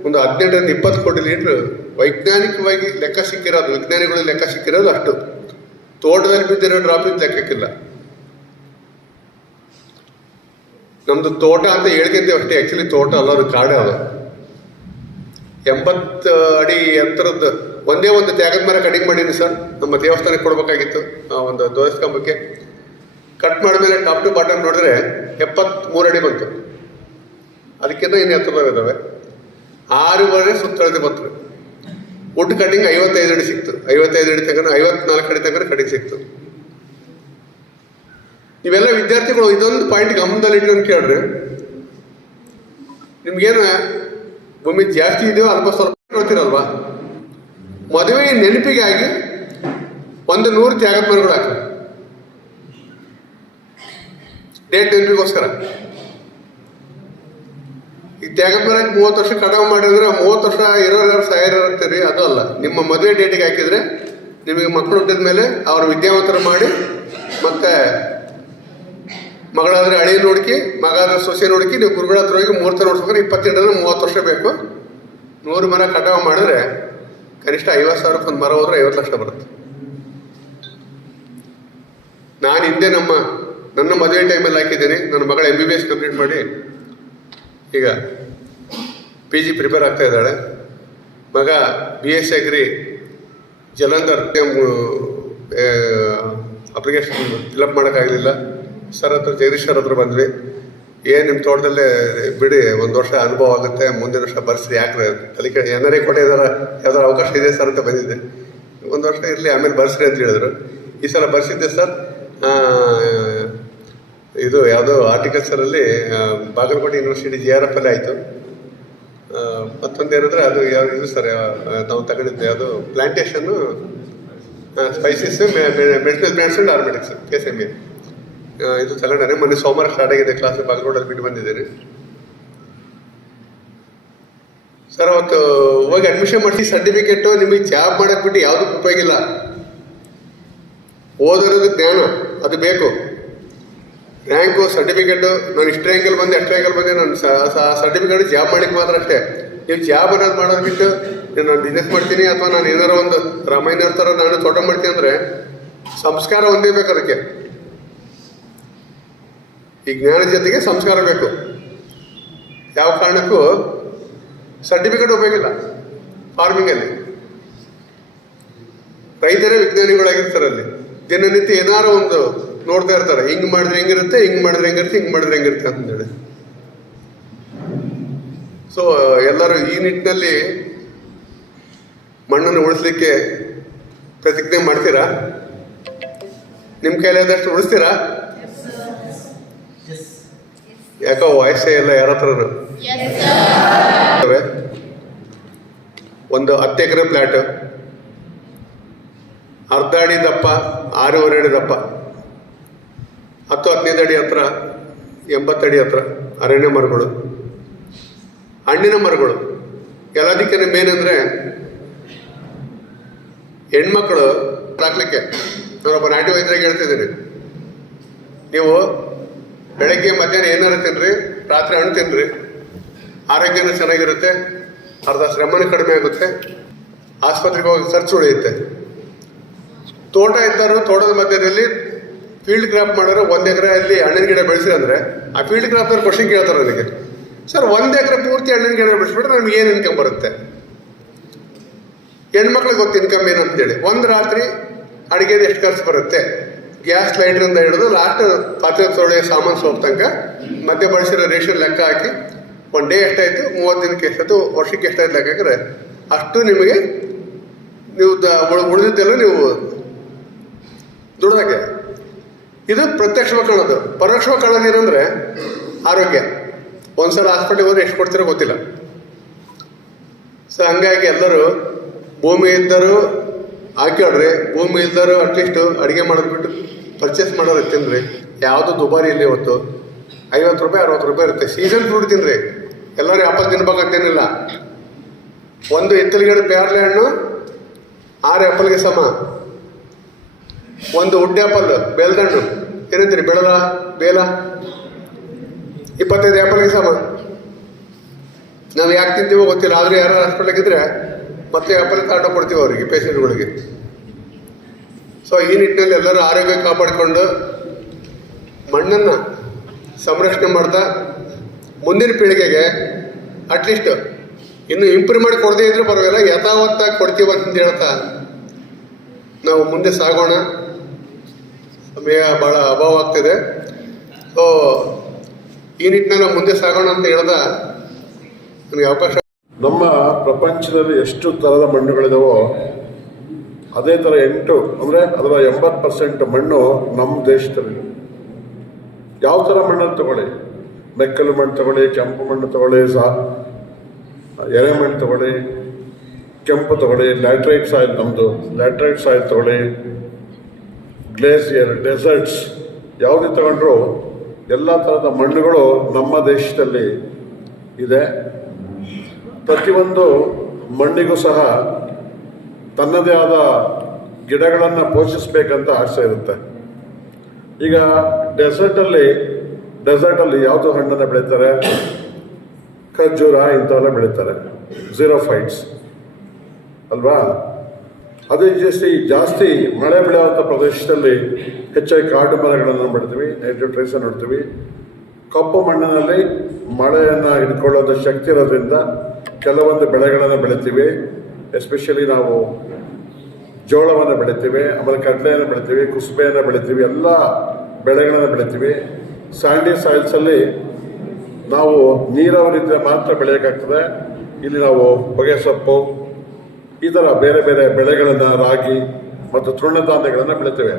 ಒಂದು 18-20 ಕೋಟಿ ಲೀಟ್ರ್ ವೈಜ್ಞಾನಿಕವಾಗಿ ಲೆಕ್ಕ ಸಿಕ್ಕಿರೋದು, ವಿಜ್ಞಾನಿಗಳು ಲೆಕ್ಕ ಸಿಕ್ಕಿರೋದು ಅಷ್ಟು. ತೋಟದಲ್ಲಿ ಬಿದ್ದಿರೋ ಡ್ರಾಪಿಂಗ್ ಲೆಕ್ಕಕ್ಕಿಲ್ಲ. ನಮ್ಮದು ತೋಟ ಅಂತ ಹೇಳ್ಕೊಂತೀವಿ ಅಷ್ಟೇ, ಆ್ಯಕ್ಚುಲಿ ತೋಟ ಅಲ್ಲ, ಅದು ಕಾಡೆ. ಅದು 80 ಅಡಿ ಎತ್ತರದ್ದು ಒಂದೇ ಒಂದು ತ್ಯಾಗದ ಮರ ಕಟಿಂಗ್ ಮಾಡೀನಿ ಸರ್. ನಮ್ಮ ದೇವಸ್ಥಾನಕ್ಕೆ ಕೊಡಬೇಕಾಗಿತ್ತು, ಒಂದು ಧ್ವಜಸ್ತಂಭಕ್ಕೆ. ಕಟ್ ಮಾಡಿದ್ಮೇಲೆ ಟಾಪ್ ಟು ಬಾಟಮ್ ನೋಡಿದ್ರೆ 73 ಅಡಿ ಬಂತು. ಅದಕ್ಕಿಂತ ಇನ್ನು ಎತ್ತರದಾಗಿದ್ದಾವೆ. 6.5 ಸುತ್ತಳತೆ ಬಂತು. ವುಡ್ ಕಟಿಂಗ್ 55 ಅಡಿ ಸಿಕ್ತು. 55 ಅಡಿ ತನಕ, 54 ಅಡಿ ತನಕ ಕಟಿಂಗ್ ಸಿಕ್ತು. ನೀವೆಲ್ಲ ವಿದ್ಯಾರ್ಥಿಗಳು ಇದೊಂದು ಪಾಯಿಂಟ್ ಗಮನದಲ್ಲಿ ಇಟ್ಕೊಂಡು ಕೇಳ್ರಿ. ನಿಮ್ಗೇನು ಭೂಮಿ ಜಾಸ್ತಿ ಇದೆಯೋ ಅಲ್ಪ ಸ್ವಲ್ಪ ಗೊತ್ತಿರಲ್ವಾ? ಮದುವೆ ನೆನಪಿಗೆ ಆಗಿ 100 ತ್ಯಾಗದ ಮರಗಳು ಹಾಕಿ, ಡೇಟ್ ನೆನಪಿಗೋಸ್ಕರ. ಈ ತ್ಯಾಗದ ಮರ 30 ವರ್ಷ ಕಟಾವು ಮಾಡಿದ್ರೆ 30 ವರ್ಷ ಇರೋರು ಸಾವಿರ ಇರ್ತೀರಿ. ಅದು ಅಲ್ಲ, ನಿಮ್ಮ ಮದುವೆ ಡೇಟಿಗೆ ಹಾಕಿದರೆ ನಿಮಗೆ ಮಕ್ಕಳು ಹುಟ್ಟಿದ ಮೇಲೆ ಅವ್ರ ವಿದ್ಯಾವಂತರ ಮಾಡಿ, ಮತ್ತೆ ಮಗಳಾದರೆ ಹಳಿ ನೋಡ್ಕಿ, ಮಗ ಆದ್ರೆ ಸೊಸೆ ನೋಡ್ಕಿ, ನೀವು ಗುರುಗಳ ಹತ್ರ ಹೋಗಿ ಮುಹೂರ್ತ ನೋಡ್ಸ್ಬೇಕಾದ್ರೆ 28-30 ವರ್ಷ ಬೇಕು. 100 ಮರ ಕಟಾವು ಮಾಡಿದ್ರೆ ಕನಿಷ್ಠ 50,000 ಒಂದು ಮರ ಹೋದ್ರೆ 50 ಲಕ್ಷ ಬರುತ್ತೆ. ನಾನು ಹಿಂದೆ ನನ್ನ ಮದುವೆ ಟೈಮಲ್ಲಿ ಹಾಕಿದ್ದೀನಿ. ನನ್ನ ಮಗಳ MBBS ಕಂಪ್ಲೀಟ್ ಮಾಡಿ ಈಗ PG ಪ್ರಿಪೇರ್ ಆಗ್ತಾ ಇದ್ದಾಳೆ. ಮಗ BSc agri Jalandhar application fill up ಮಾಡೋಕ್ಕಾಗಲಿಲ್ಲ. ಸರ್ ಹತ್ರ, ಜಗದೀಶ್ ಸರ್ ಹತ್ರ ಬಂದ್ವಿ. ನಿಮ್ಮ ತೋಟದಲ್ಲೇ ಬಿಡಿ, 1 ವರ್ಷ ಅನುಭವ ಆಗುತ್ತೆ, ಮುಂದಿನ ವರ್ಷ ಬರ್ಸಿ, ಯಾಕೆ ತಲೆ ಏನಾರೇ ಕೊಟ್ಟಿದ್ದಾರೆ, ಯಾವ್ದಾರು ಅವಕಾಶ ಇದೆ ಸರ್ ಅಂತ ಬಂದಿದ್ದೆ. 1 ವರ್ಷ ಇರಲಿ, ಆಮೇಲೆ ಬರ್ಸ್ರಿ ಅಂತ ಹೇಳಿದ್ರು. ಈ ಸಲ ಬರ್ಸಿದ್ದೆ ಸರ್. ಇದು ಯಾವುದೋ ಹಾರ್ಟಿಕಲ್ಚರಲ್ಲಿ ಬಾಗಲಕೋಟೆ ಯೂನಿವರ್ಸಿಟಿ JRF ಅಲ್ಲೇ ಆಯಿತು. ಮತ್ತೊಂದು ಏನಂದರೆ ಅದು ಇದು ಸರ್, ನಾವು ತಗೊಂಡಿದ್ದು ಯಾವುದು ಪ್ಲಾಂಟೇಶನ್ನು, spices, medicinal plants and aromatics, KSMA ಇದು ತಗೊಂಡಾನೆ. ಮೊನ್ನೆ ಸೋಮವಾರ ಸ್ಟಾರ್ಟ್ ಆಗಿದೆ ಕ್ಲಾಸ್. ಬಾಗಲಕೋಟಲ್ಲಿ ಬಿಟ್ಟು ಬಂದಿದ್ದೇನೆ ಸರ್. ಅವತ್ತು ಹೋಗಿ ಅಡ್ಮಿಷನ್ ಮಾಡಿಸಿ ಸರ್ಟಿಫಿಕೇಟು ನಿಮಗೆ ಜಾಬ್ ಮಾಡೋಕ್ಕೆ ಬಿಟ್ಟು ಯಾವುದಕ್ಕೂ ಉಪಯೋಗ ಇಲ್ಲ. ಓದೋದು ಜ್ಞಾನ ಅದು ಬೇಕು. ರ್ಯಾಂಕು, ಸರ್ಟಿಫಿಕೇಟು, ನಾನು ಇಷ್ಟು ರ್ಯಾಂಕಲ್ಲಿ ಬಂದೆ, ಅಷ್ಟು ರ್ಯಾಂಕಲ್ಲಿ ಬಂದೆ, ನಾನು ಸರ್ಟಿಫಿಕೇಟ್ ಜಾಬ್ ಮಾಡಲಿಕ್ಕೆ ಮಾತ್ರ ಅಷ್ಟೇ. ನೀವು ಜಾಬ್ ಅನ್ನೋದು ಮಾಡೋದು ಬಿಟ್ಟು ನಾನು ಬಿಸ್ನೆಸ್ ಮಾಡ್ತೀನಿ ಅಥವಾ ನಾನು ಏನಾರು ಒಂದು ರಾಮಾಯಣ ಥರ ನಾನು ತೋಟ ಮಾಡ್ತೀನಿ ಅಂದರೆ ಸಂಸ್ಕಾರ ಒಂದೇ ಬೇಕು ಅದಕ್ಕೆ. ಈ ಜ್ಞಾನ ಜೊತೆಗೆ ಸಂಸ್ಕಾರ ಬೇಕು. ಯಾವ ಕಾರಣಕ್ಕೂ ಸರ್ಟಿಫಿಕೇಟ್ ಉಪಯೋಗಿಲ್ಲ ಫಾರ್ಮಿಂಗಲ್ಲಿ. ರೈತರೇ ವಿಜ್ಞಾನಿಗಳಾಗಿರ್ತಾರೆ. ಅಲ್ಲಿ ದಿನನಿತ್ಯ ಏನಾರು ಒಂದು ನೋಡ್ತಾ ಇರ್ತಾರೆ, ಹಿಂಗೆ ಮಾಡಿದ್ರೆ ಹೆಂಗಿರುತ್ತೆ, ಹಿಂಗೆ ಮಾಡಿದ್ರೆ ಹೆಂಗಿರುತ್ತೆ, ಹಿಂಗೆ ಮಾಡಿದ್ರೆ ಹೆಂಗಿರುತ್ತೆ ಅಂತೇಳಿ. ಸೊ ಎಲ್ಲರೂ ಈ ನಿಟ್ಟಿನಲ್ಲಿ ಮಣ್ಣನ್ನು ಉಳಿಸ್ಲಿಕ್ಕೆ ಪ್ರತಿಜ್ಞೆ ಮಾಡ್ತೀರಾ? ನಿಮ್ಮ ಕೈಲಾದಷ್ಟು ಉಳಿಸ್ತೀರಾ? ಯಾಕೋ ವಾಯ್ಸೇ ಇಲ್ಲ ಯಾರ ಹತ್ರ. ಒಂದು 10 ಎಕರೆ ಪ್ಲಾಟ್, 1/2 ಅಡಿ ದಪ್ಪ, 6.5 ಅಡಿ ದಪ್ಪ, 10-15 ಅಡಿ ಹತ್ರ, 80 ಅಡಿ ಹತ್ರ ಅರಣ್ಯ ಮರಗಳು, ಹಣ್ಣಿನ ಮರಗಳು. ಎಲ್ಲದಕ್ಕಿಂತ ಮೇನ್ ಅಂದರೆ ಹೆಣ್ಮಕ್ಳು ಹಾಕ್ಲಿಕ್ಕೆ. ನಾನೊಬ್ಬ ನಾಟಿ ವೈದ್ಯರಾಗಿ ಹೇಳ್ತಿದ್ದೀನಿ, ನೀವು ಬೆಳಗ್ಗೆ ಮಧ್ಯಾಹ್ನ ಏನಾರು ತಿನ್ನಿರಿ, ರಾತ್ರಿ ಹಣ್ಣು ತಿನ್ನಿರಿ, ಆರೋಗ್ಯನೂ ಚೆನ್ನಾಗಿರುತ್ತೆ, ಅರ್ಧ ಶ್ರಮನೂ ಕಡಿಮೆ ಆಗುತ್ತೆ, ಆಸ್ಪತ್ರೆಗೆ ಹೋಗಿ ಖರ್ಚು ಉಳಿಯುತ್ತೆ. ತೋಟ ಇದ್ದರು ತೋಟದ ಮಧ್ಯದಲ್ಲಿ ಫೀಲ್ಡ್ ಕ್ರಾಪ್ ಮಾಡೋರು 1 ಎಕರೆಯಲ್ಲಿ ಹಣ್ಣಿನ ಗಿಡ ಬೆಳೆಸಿ ಅಂದರೆ ಆ ಫೀಲ್ಡ್ ಕ್ರಾಪ್ದವ್ರು ಕ್ವಶನ್ ಕೇಳ್ತಾರೆ ನನಗೆ, ಸರ್ 1 ಎಕರೆ ಪೂರ್ತಿ ಹಣ್ಣಿನ ಗಿಡ ಬೆಳೆಸ್ಬಿಟ್ರೆ ನಮ್ಗೆ ಏನು ಇನ್ಕಮ್ ಬರುತ್ತೆ? ಹೆಣ್ಮಕ್ಳಿಗೆ ಗೊತ್ತು ಇನ್ಕಮ್ ಏನು ಅಂತೇಳಿ. ಒಂದು ರಾತ್ರಿ ಅಡುಗೆದು ಎಷ್ಟು ಖರ್ಚು ಬರುತ್ತೆ, ಗ್ಯಾಸ್ ಲೈಟ್ರಿಂದ ಹಿಡಿದು ಲಾಸ್ಟ್ ಪಾತ್ರೆ ತೊಳೆಯೋ ಸಾಮಾನು ಸೋಪ್ ತನಕ ಮಧ್ಯೆ ಬಳಸಿರೋ ರೇಷನ್ ಲೆಕ್ಕ ಹಾಕಿ 1 ಡೇ ಎಷ್ಟಾಯಿತು, 30 ದಿನಕ್ಕೆ ಎಷ್ಟಾಯಿತು, ವರ್ಷಕ್ಕೆ ಎಷ್ಟಾಯ್ತು ಲೆಕ್ಕ ಹಾಕಿದ್ರೆ ಅಷ್ಟು ನಿಮಗೆ ನೀವು ಉಳಿದಿದ್ದೆಲ್ಲ ನೀವು ದುಡ್ದಾಗೆ. ಇದು ಪ್ರತ್ಯಕ್ಷವಾಗಿ ಕಾಣೋದು. ಪರೋಕ್ಷವಾಗಿ ಕಾಣೋದು ಏನಂದರೆ ಆರೋಗ್ಯ. ಒಂದ್ಸಲ ಹಾಸ್ಪಿಟ್ಲಿಗೆ ಹೋದ್ರೆ ಎಷ್ಟು ಕೊಡ್ತೀರೋ ಗೊತ್ತಿಲ್ಲ. ಸೊ ಹಂಗಾಗಿ ಎಲ್ಲರೂ ಭೂಮಿ ಇದ್ದರು ಹಾಕ್ಯಾಡ್ರಿ, ಭೂಮಿ ಇಲ್ದರು ಅಟ್ಲೀಸ್ಟು ಅಡುಗೆ ಮಾಡೋದು ಬಿಟ್ಟು ಪರ್ಚೇಸ್ ಮಾಡೋದು ತಿನ್ನಿರಿ. ಯಾವುದು ದುಬಾರಿ ಇಲ್ಲ ಇವತ್ತು. 50 ರೂಪಾಯಿ 60 ರೂಪಾಯಿ ಇರುತ್ತೆ. ಸೀಸನ್ ಫ್ರೂಟ್ ತಿನ್ನಿರಿ, ಎಲ್ಲರೂ ಆ್ಯಪಲ್ ತಿನ್ಬೇಕಂತೇನಿಲ್ಲ. ಒಂದು ಎತ್ತಲಗಡೆ ಪೇರ್ಲೆ ಹಣ್ಣು 6 ಆ್ಯಪಲ್ಗೆ ಸಮ. ಒಂದು ಉಡ್ಡ ಆ್ಯಪಲ್ ಬೇಲ್ದಣ್ಣು ಏನಂತೀರಿ, ಬೇಲ 25 ಆ್ಯಪಲ್ಗೆ ಸಮ. ನಾವು ಯಾಕೆ ತಿಂತೀವೋ ಗೊತ್ತಿಲ್ಲ, ಆದರೆ ಯಾರು ಹಾಸ್ಪಿಟ್ಲಿಗಿದ್ರೆ ಮತ್ತೆ ಆ್ಯಪಲ್ ಕಾರ್ಡ್ ಕೊಡ್ತೀವಿ ಅವರಿಗೆ, ಪೇಷಂಟ್ಗಳಿಗೆ. ಸೊ ಈ ನಿಟ್ಟಿನಲ್ಲಿ ಎಲ್ಲರೂ ಆರೋಗ್ಯ ಕಾಪಾಡಿಕೊಂಡು ಮಣ್ಣನ್ನು ಸಂರಕ್ಷಣೆ ಮಾಡ್ತಾ ಮುಂದಿನ ಪೀಳಿಗೆಗೆ ಅಟ್ಲೀಸ್ಟ್ ಇನ್ನೂ ಇಂಪ್ರೂವ್ ಮಾಡಿ ಕೊಡದೇ ಇದ್ರೂ ಪರವಾಗಿಲ್ಲ, ಯಥಾವತ್ತಾಗಿ ಕೊಡ್ತೀವಿ ಅಂತ ಹೇಳ್ತಾ ನಾವು ಮುಂದೆ ಸಾಗೋಣ. ಸಮಯ ಭಾಳ ಅಭಾವ ಆಗ್ತಿದೆ. ಸೊ ಈ ನಿಟ್ಟಿನಲ್ಲಿ ನಾವು ಮುಂದೆ ಸಾಗೋಣ ಅಂತ ಹೇಳ್ದ ನನಗೆ ಅವಕಾಶ. ನಮ್ಮ ಪ್ರಪಂಚದಲ್ಲಿ ಎಷ್ಟು ಥರದ ಮಣ್ಣುಗಳಿದಾವೋ ಅದೇ ಥರ 8 ಅಂದರೆ ಅದರ 80% ಮಣ್ಣು ನಮ್ಮ ದೇಶದಲ್ಲಿ. ಯಾವ ಥರ ಮಣ್ಣನ್ನು ತಗೊಳ್ಳಿ, ಮೆಕ್ಕಲು ಮಣ್ಣು ತಗೊಳ್ಳಿ, ಕೆಂಪು ಮಣ್ಣು ತಗೊಳ್ಳಿ, ಎರೆಮಣ್ಣು ತಗೊಳ್ಳಿ, ಕೆಂಪು ತಗೊಳ್ಳಿ, ಲ್ಯಾಟ್ರೈಟ್ ಸಾಯಿಲ್ ನಮ್ಮದು, ಲ್ಯಾಟ್ರೈಟ್ ಸಾಯಿಲ್ ತಗೊಳ್ಳಿ, ಗ್ಲೇಸಿಯರ್, ಡೆಸರ್ಟ್ಸ್, ಯಾವುದೇ ತಗೊಂಡ್ರೂ ಎಲ್ಲ ಥರದ ಮಣ್ಣುಗಳು ನಮ್ಮ ದೇಶದಲ್ಲಿ ಇದೆ. ಪ್ರತಿಯೊಂದು ಮಣ್ಣಿಗೂ ಸಹ ತನ್ನದೇ ಆದ ಗಿಡಗಳನ್ನು ಪೋಷಿಸಬೇಕಂತ ಆಸೆ ಇರುತ್ತೆ. ಈಗ ಡೆಸರ್ಟಲ್ಲಿ ಯಾವುದು ಹಣ್ಣನ್ನು ಬೆಳೀತಾರೆ, ಖರ್ಜೂರ ಇಂಥವೆಲ್ಲ ಬೆಳೀತಾರೆ, ಝೀರೋಫೈಟ್ಸ್ ಅಲ್ವಾ. ಅದೇ ಜಾಸ್ತಿ ಮಳೆ ಬೆಳೆಯುವಂಥ ಪ್ರದೇಶದಲ್ಲಿ ಹೆಚ್ಚಾಗಿ ಕಾಡು ಮರಗಳನ್ನು ಬೆಳಿತೀವಿ, ನೈಟ್ರೋಟ್ರೈಸ್ ನೋಡ್ತೀವಿ. ಕಪ್ಪು ಮಣ್ಣಿನಲ್ಲಿ ಮಳೆಯನ್ನು ಹಿಡ್ಕೊಳ್ಳೋದು ಶಕ್ತಿ ಇರೋದ್ರಿಂದ ಕೆಲವೊಂದು ಬೆಳೆಗಳನ್ನು ಬೆಳಿತೀವಿ. ಎಸ್ಪೆಷಲಿ ನಾವು ಜೋಳವನ್ನು ಬೆಳಿತೀವಿ, ಆಮೇಲೆ ಕಡಲೆಯನ್ನು ಬೆಳಿತೀವಿ, ಕುಸುಬೆಯನ್ನು ಬೆಳಿತೀವಿ, ಎಲ್ಲ ಬೆಳೆಗಳನ್ನು ಬೆಳಿತೀವಿ. ಸ್ಯಾಂಡಿ ಸಾಯಿಲ್ಸಲ್ಲಿ ನಾವು ನೀರಾವರಿದ್ರೆ ಮಾತ್ರ ಬೆಳೆಯೋಕ್ಕಾಗ್ತದೆ. ಇಲ್ಲಿ ನಾವು ಹೊಗೆ ಸೊಪ್ಪು ಈ ಥರ ಬೇರೆ ಬೇರೆ ಬೆಳೆಗಳನ್ನು, ರಾಗಿ ಮತ್ತು ತೃಣಧಾನ್ಯಗಳನ್ನು ಬೆಳಿತೇವೆ.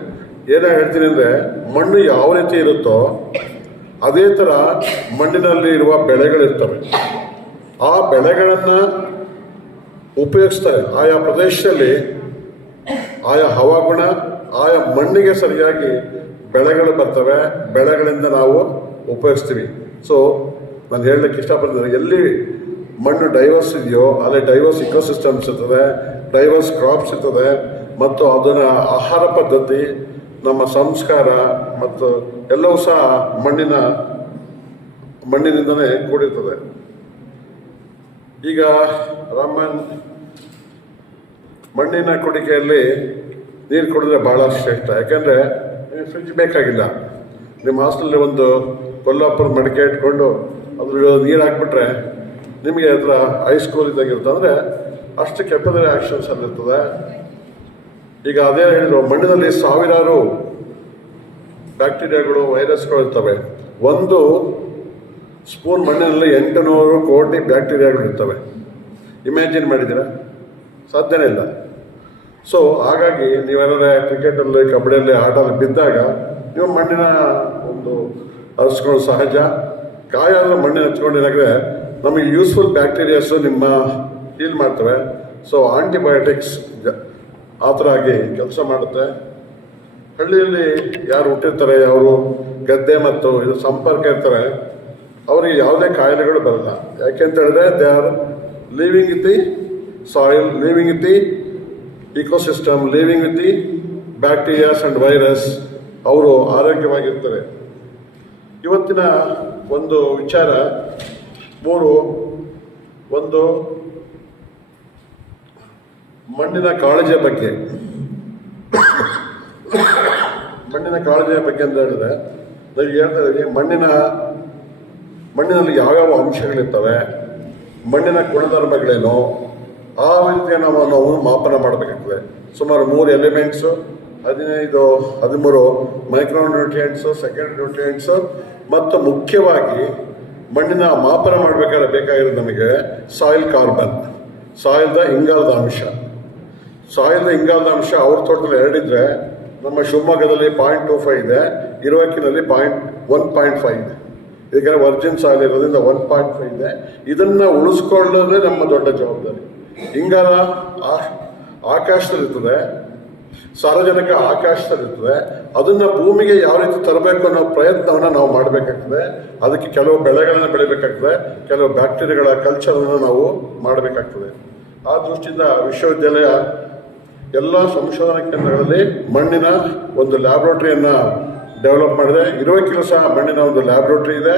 ಏನೋ ಹೇಳ್ತೀನಿ ಅಂದರೆ, ಮಣ್ಣು ಯಾವ ರೀತಿ ಇರುತ್ತೋ ಅದೇ ಥರ ಮಣ್ಣಿನಲ್ಲಿ ಇರುವ ಬೆಳೆಗಳಿರ್ತವೆ. ಆ ಬೆಳೆಗಳನ್ನು ಉಪಯೋಗಿಸ್ತಾರೆ. ಆಯಾ ಪ್ರದೇಶದಲ್ಲಿ ಆಯಾ ಹವಾಗುಣ, ಆಯಾ ಮಣ್ಣಿಗೆ ಸರಿಯಾಗಿ ಬೆಳೆಗಳು ಬರ್ತವೆ. ಬೆಳೆಗಳಿಂದ ನಾವು ಉಪಯೋಗಿಸ್ತೀವಿ. ಸೊ ನಾನು ಹೇಳಲಿಕ್ಕೆ ಇಷ್ಟಪಡ್ತೀನಿ, ಎಲ್ಲಿ ಮಣ್ಣು ಡೈವರ್ಸ್ ಇದೆಯೋ ಅಲ್ಲಿ ಡೈವರ್ಸ್ ಇಕೋಸಿಸ್ಟಮ್ಸ್ ಇರ್ತದೆ, ಡೈವರ್ಸ್ ಕ್ರಾಪ್ಸ್ ಇರ್ತದೆ, ಮತ್ತು ಅದನ್ನು ಆಹಾರ ಪದ್ಧತಿ, ನಮ್ಮ ಸಂಸ್ಕಾರ ಮತ್ತು ಎಲ್ಲವೂ ಸಹ ಮಣ್ಣಿನಿಂದಲೇ ಕೂಡಿರ್ತದೆ. ಈಗ ರಾಮನ್ ಮಣ್ಣಿನ ಕುಡಿಕೆಯಲ್ಲಿ ನೀರು ಕುಡಿದ್ರೆ ಭಾಳ ಶ್ರೇಷ್ಠ. ಯಾಕೆಂದರೆ ಫ್ರಿಜ್ ಬೇಕಾಗಿಲ್ಲ. ನಿಮ್ಮ ಹಾಸ್ಟೆಲಲ್ಲಿ ಒಂದು ಕೊಲ್ಲಾಪುರ ಮಡಿಕೆ ಇಟ್ಕೊಂಡು ಅದ್ರ ನೀರು ಹಾಕ್ಬಿಟ್ರೆ ನಿಮಗೆ ಅದರ ಐಸ್ ಕೂಲ್ ಇದ್ದಾಗಿರುತ್ತೆ. ಅಂದರೆ ಅಷ್ಟು ಕೆಪಲರಿ ಆ್ಯಕ್ಷನ್ಸ್ ಅಲ್ಲಿರ್ತದೆ. ಈಗ ಅದೇ ಹೇಳಿದ್ರು, ಮಣ್ಣಿನಲ್ಲಿ ಸಾವಿರಾರು ಬ್ಯಾಕ್ಟೀರಿಯಾಗಳು, ವೈರಸ್ಗಳು ಇರ್ತವೆ. ಒಂದು ಸ್ಪೂನ್ ಮಣ್ಣಿನಲ್ಲಿ 800 ಕೋಟಿ ಬ್ಯಾಕ್ಟೀರಿಯಾಗಳು ಇರ್ತವೆ. ಇಮ್ಯಾಜಿನ್ ಮಾಡಿದ್ದೀರಾ? ಸಾಧ್ಯನೇ ಇಲ್ಲ. ಸೊ ಹಾಗಾಗಿ ನೀವೆಲ್ಲರ ಕ್ರಿಕೆಟಲ್ಲಿ, ಕಬಡ್ಡಿಯಲ್ಲಿ, ಆಟದಲ್ಲಿ ಬಿದ್ದಾಗ ನೀವು ಮಣ್ಣಿನ ಒಂದು ಹರಿಸ್ಕೊಳ್ಳೋದು ಸಹಜ. ಗಾಯ ಆದರೆ ಮಣ್ಣಿನ ಹಚ್ಕೊಂಡು ಏನಾದರೆ ನಮಗೆ ಯೂಸ್ಫುಲ್ ಬ್ಯಾಕ್ಟೀರಿಯಾಸು ನಿಮ್ಮ ಹೀಲ್ ಮಾಡ್ತವೆ. ಸೊ ಆಂಟಿಬಯೋಟಿಕ್ಸ್ ಆ ಥರ ಆಗಿ ಕೆಲಸ ಮಾಡುತ್ತೆ. ಹಳ್ಳಿಯಲ್ಲಿ ಯಾರು ಹುಟ್ಟಿರ್ತಾರೆ, ಅವರು ಗದ್ದೆ ಮತ್ತು ಇದು ಸಂಪರ್ಕ ಇರ್ತಾರೆ, ಅವರಿಗೆ ಯಾವುದೇ ಕಾಯಿಲೆಗಳು ಬರಲ್ಲ. ಯಾಕೆಂತ ಹೇಳಿದ್ರೆ they are living with the soil, living with the ecosystem, living with the bacterias and virus. ಅವರು ಆರೋಗ್ಯವಾಗಿರ್ತಾರೆ. ಇವತ್ತಿನ ಒಂದು ವಿಚಾರ 3. ಒಂದು ಮಣ್ಣಿನ ಕಾಳಜಿಯ ಬಗ್ಗೆ. ಮಣ್ಣಿನ ಕಾಳಜಿಯ ಬಗ್ಗೆ ಅಂತ ಹೇಳಿದ್ರೆ ನಾವು ಹೇಳ್ತಾ ಇದ್ದೀವಿ, ಮಣ್ಣಿನಲ್ಲಿ ಯಾವ್ಯಾವ ಅಂಶಗಳಿರ್ತವೆ, ಮಣ್ಣಿನ ಗುಣಧರ್ಮಗಳೇನು, ಆ ರೀತಿಯ ನಾವು ಮಾಪನ ಮಾಡಬೇಕಾಗ್ತದೆ. ಸುಮಾರು 3 elements, 13 micro nutrients, second nutrients, ಮತ್ತು ಮುಖ್ಯವಾಗಿ ಮಣ್ಣಿನ ಮಾಪನ ಮಾಡಬೇಕಾದ್ರೆ ಬೇಕಾಗಿರೋದು ನಮಗೆ ಸಾಯಿಲ್ ಕಾರ್ಬನ್, ಸಾಯಿಲ್ದ ಇಂಗಾಲದ ಅಂಶ. ಸಾಯಿಲ್ದ ಇಂಗಾಲದ ಅಂಶ ಅವ್ರ ತೋಟದಲ್ಲಿ 2 ಇದ್ದರೆ ನಮ್ಮ ಶಿವಮೊಗ್ಗದಲ್ಲಿ 0.25 ಇದೆ, ಇರುವಕ್ಕಿನಲ್ಲಿ 1.5 ಇದೆ. ಇದಕ್ಕೆ ವರ್ಜಿನ್ ಸಾಯಿಲ್ ಇರೋದ್ರಿಂದ 1.5 ಇದೆ. ಇದನ್ನು ಉಳಿಸ್ಕೊಳ್ಳೋದೇ ನಮ್ಮ ದೊಡ್ಡ ಜವಾಬ್ದಾರಿ. ಇಂಗಾಲ ಆಕಾಶದಲ್ಲಿರ್ತದೆ, ಸಾರಜನಕ ಆಕಾಶದಲ್ಲಿರ್ತದೆ. ಅದನ್ನು ಭೂಮಿಗೆ ಯಾವ ರೀತಿ ತರಬೇಕು ಅನ್ನೋ ಪ್ರಯತ್ನವನ್ನು ನಾವು ಮಾಡಬೇಕಾಗ್ತದೆ. ಅದಕ್ಕೆ ಕೆಲವು ಬೆಳೆಗಳನ್ನು ಬೆಳಿಬೇಕಾಗ್ತದೆ, ಕೆಲವು ಬ್ಯಾಕ್ಟೀರಿಯಾಗಳ ಕಲ್ಚರನ್ನು ನಾವು ಮಾಡಬೇಕಾಗ್ತದೆ. ಆ ದೃಷ್ಟಿಯಿಂದ ವಿಶ್ವವಿದ್ಯಾಲಯ ಎಲ್ಲ ಸಂಶೋಧನಾ ಕೇಂದ್ರಗಳಲ್ಲಿ ಮಣ್ಣಿನ ಒಂದು ಲ್ಯಾಬ್ರೋಟರಿಯನ್ನು ಡೆವಲಪ್ ಮಾಡಿದೆ. ಇರುವಕ್ಕಿಲ್ಲೂ ಸಹ ಮಣ್ಣಿನ ಒಂದು ಲ್ಯಾಬ್ರೋಟರಿ ಇದೆ.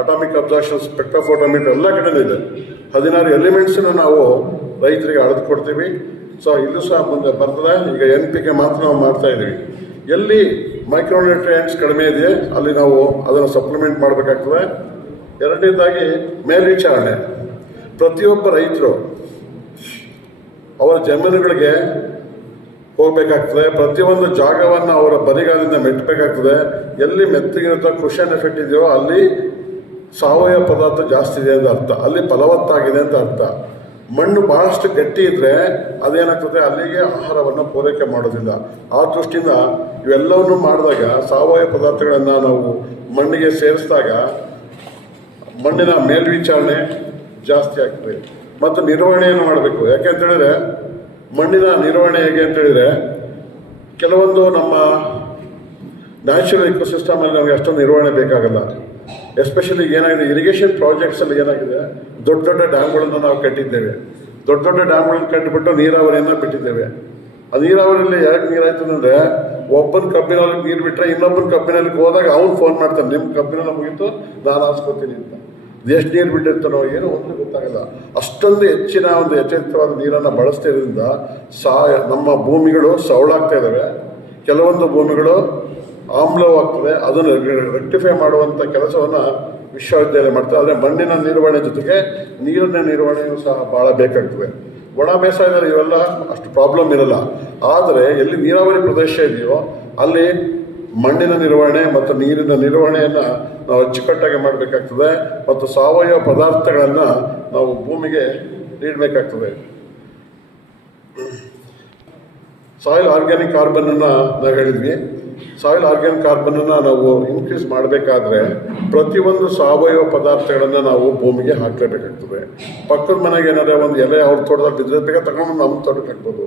ಅಟಾಮಿಕ್ ಅಬ್ಸಾರ್ಪ್ಷನ್ ಸ್ಪೆಕ್ಟ್ರೋಫೋಟೋಮೀಟರ್ ಎಲ್ಲ ಕಡೆನೂ ಇದೆ. 16 ಎಲಿಮೆಂಟ್ಸನ್ನು ನಾವು ರೈತರಿಗೆ ಅಳೆದು ಕೊಡ್ತೀವಿ. ಸೊ ಇಲ್ಲೂ ಸಹ ಮುಂದೆ ಬರ್ತದೆ. ಈಗ NPK ಮಾತ್ರ ನಾವು ಮಾಡ್ತಾ ಇದ್ದೀವಿ. ಎಲ್ಲಿ ಮೈಕ್ರೋನ್ಯೂಟ್ರಿಯೆಂಟ್ಸ್ ಕಡಿಮೆ ಇದೆ ಅಲ್ಲಿ ನಾವು ಅದನ್ನು ಸಪ್ಲಿಮೆಂಟ್ ಮಾಡಬೇಕಾಗ್ತದೆ. ಎರಡನೇದಾಗಿ ಮೇಲ್ವಿಚಾರಣೆ. ಪ್ರತಿಯೊಬ್ಬ ರೈತರು ಅವರ ಜಮೀನುಗಳಿಗೆ ಹೋಗಬೇಕಾಗ್ತದೆ. ಪ್ರತಿಯೊಂದು ಜಾಗವನ್ನು ಅವರ ಬರಿಗಾಲಿಂದ ಮೆಟ್ಟಬೇಕಾಗ್ತದೆ. ಎಲ್ಲಿ ಮೆತ್ತಗಿರುತ್ತೋ ಕುಷನ್ ಎಫೆಕ್ಟ್ ಇದೆಯೋ ಅಲ್ಲಿ ಸಾವಯವ ಪದಾರ್ಥ ಜಾಸ್ತಿ ಇದೆ ಅಂತ ಅರ್ಥ, ಅಲ್ಲಿ ಫಲವತ್ತಾಗಿದೆ ಅಂತ ಅರ್ಥ. ಮಣ್ಣು ಭಾಳಷ್ಟು ಗಟ್ಟಿ ಇದ್ದರೆ ಅದೇನಾಗ್ತದೆ, ಅಲ್ಲಿಗೆ ಆಹಾರವನ್ನು ಪೂರೈಕೆ ಮಾಡೋದಿಲ್ಲ. ಆ ದೃಷ್ಟಿಯಿಂದ ಇವೆಲ್ಲವನ್ನು ಮಾಡಿದಾಗ ಸಾವಯವ ಪದಾರ್ಥಗಳನ್ನು ನಾವು ಮಣ್ಣಿಗೆ ಸೇರಿಸಿದಾಗ ಮಣ್ಣಿನ ಮೇಲ್ವಿಚಾರಣೆ ಜಾಸ್ತಿ ಆಗ್ತದೆ. ಮತ್ತು ನಿರ್ವಹಣೆಯನ್ನು ಮಾಡಬೇಕು. ಯಾಕೆ ಅಂತೇಳಿದರೆ ಮಣ್ಣಿನ ನಿರ್ವಹಣೆ ಹೇಗೆ ಅಂತೇಳಿದರೆ ಕೆಲವೊಂದು ನಮ್ಮ ನ್ಯಾಚುರಲ್ ಇಕೋಸಿಸ್ಟಮಲ್ಲಿ ನಮಗೆ ಅಷ್ಟೊಂದು ನಿರ್ವಹಣೆ ಬೇಕಾಗಲ್ಲ. ಎಸ್ಪೆಷಲಿ ಏನಾಗಿದೆ, ಇರಿಗೇಷನ್ ಪ್ರಾಜೆಕ್ಟ್ಸಲ್ಲಿ ಏನಾಗಿದೆ, ದೊಡ್ಡ ದೊಡ್ಡ ಡ್ಯಾಮ್ಗಳನ್ನು ನಾವು ಕಟ್ಟಿದ್ದೇವೆ. ದೊಡ್ಡ ದೊಡ್ಡ ಡ್ಯಾಮ್ಗಳನ್ನು ಕಟ್ಟಿಬಿಟ್ಟು ನೀರಾವರಿಯನ್ನು ಬಿಟ್ಟಿದ್ದೇವೆ. ಆ ನೀರಾವರಿಯಲ್ಲಿ ಯಾಕೆ ನೀರಾಯ್ತು ಅಂದರೆ ಒಬ್ಬನ ಕಬ್ಬಿನಲ್ಲಿ ನೀರು ಬಿಟ್ಟರೆ ಇನ್ನೊಬ್ಬನ ಕಬ್ಬಿನಲ್ಲಿ ಹೋದಾಗ ಅವ್ನು ಫೋನ್ ಮಾಡ್ತಾನೆ, ನಿಮ್ಮ ಕಬ್ಬಿನೆಲ್ಲ ಮುಗೀತು ನಾನು ಹಾಸ್ಕೊತೀನಿ ಅಂತ. ಎಷ್ಟು ನೀರು ಬಿಟ್ಟಿರ್ತಾನೋ ಏನೋ ಒಂದು ಗೊತ್ತಾಗಲ್ಲ. ಅಷ್ಟೊಂದು ಹೆಚ್ಚಿನ ಒಂದು ಯಥೇಚ್ಛವಾದ ನೀರನ್ನು ಬಳಸ್ತಾ ಇರೋದ್ರಿಂದ ನಮ್ಮ ಭೂಮಿಗಳು ಸವಳಾಗ್ತಾ ಇದ್ದಾವೆ. ಕೆಲವೊಂದು ಭೂಮಿಗಳು ಆಮ್ಲವಾಗ್ತದೆ. ಅದನ್ನು ರೆಕ್ಟಿಫೈ ಮಾಡುವಂಥ ಕೆಲಸವನ್ನು ವಿಶ್ವವಿದ್ಯಾಲಯ ಮಾಡ್ತಾರೆ. ಆದರೆ ಮಣ್ಣಿನ ನಿರ್ವಹಣೆ ಜೊತೆಗೆ ನೀರಿನ ನಿರ್ವಹಣೆಯೂ ಸಹ ಭಾಳ ಬೇಕಾಗ್ತದೆ. ಒಣ ಬೇಸಾಯದಲ್ಲಿ ಇವೆಲ್ಲ ಅಷ್ಟು ಪ್ರಾಬ್ಲಮ್ ಇರಲ್ಲ. ಆದರೆ ಎಲ್ಲಿ ನೀರಾವರಿ ಪ್ರದೇಶ ಇದೆಯೋ ಅಲ್ಲಿ ಮಣ್ಣಿನ ನಿರ್ವಹಣೆ ಮತ್ತು ನೀರಿನ ನಿರ್ವಹಣೆಯನ್ನು ನಾವು ಅಚ್ಚುಕಟ್ಟಾಗಿ ಮಾಡಬೇಕಾಗ್ತದೆ. ಮತ್ತು ಸಾವಯವ ಪದಾರ್ಥಗಳನ್ನು ನಾವು ಭೂಮಿಗೆ ನೀಡಬೇಕಾಗ್ತದೆ. ಸಾಯಿಲ್ ಆರ್ಗ್ಯಾನಿಕ್ ಕಾರ್ಬನನ್ನು ನಾವು ಹೇಳಿದ್ವಿ. ಸಾಯಿಲ್ ಆರ್ಗ್ಯಾನಿಕ್ ಕಾರ್ಬನನ್ನು ನಾವು ಇನ್ಕ್ರೀಸ್ ಮಾಡಬೇಕಾದ್ರೆ ಪ್ರತಿಯೊಂದು ಸಾವಯವ ಪದಾರ್ಥಗಳನ್ನು ನಾವು ಭೂಮಿಗೆ ಹಾಕಲೇಬೇಕಾಗ್ತದೆ. ಪಕ್ಕದ ಮನೆಗೆ ಏನಾದ್ರೆ ಒಂದು ಎಲೆ ಅವ್ರ ತೋಟದಲ್ಲಿ ಬಿದ್ದಿರಬೇಕಾ ತಗೊಂಡು ನಮ್ಮ ತೋಟಕ್ಕೆ ಹಾಕ್ಬೋದು.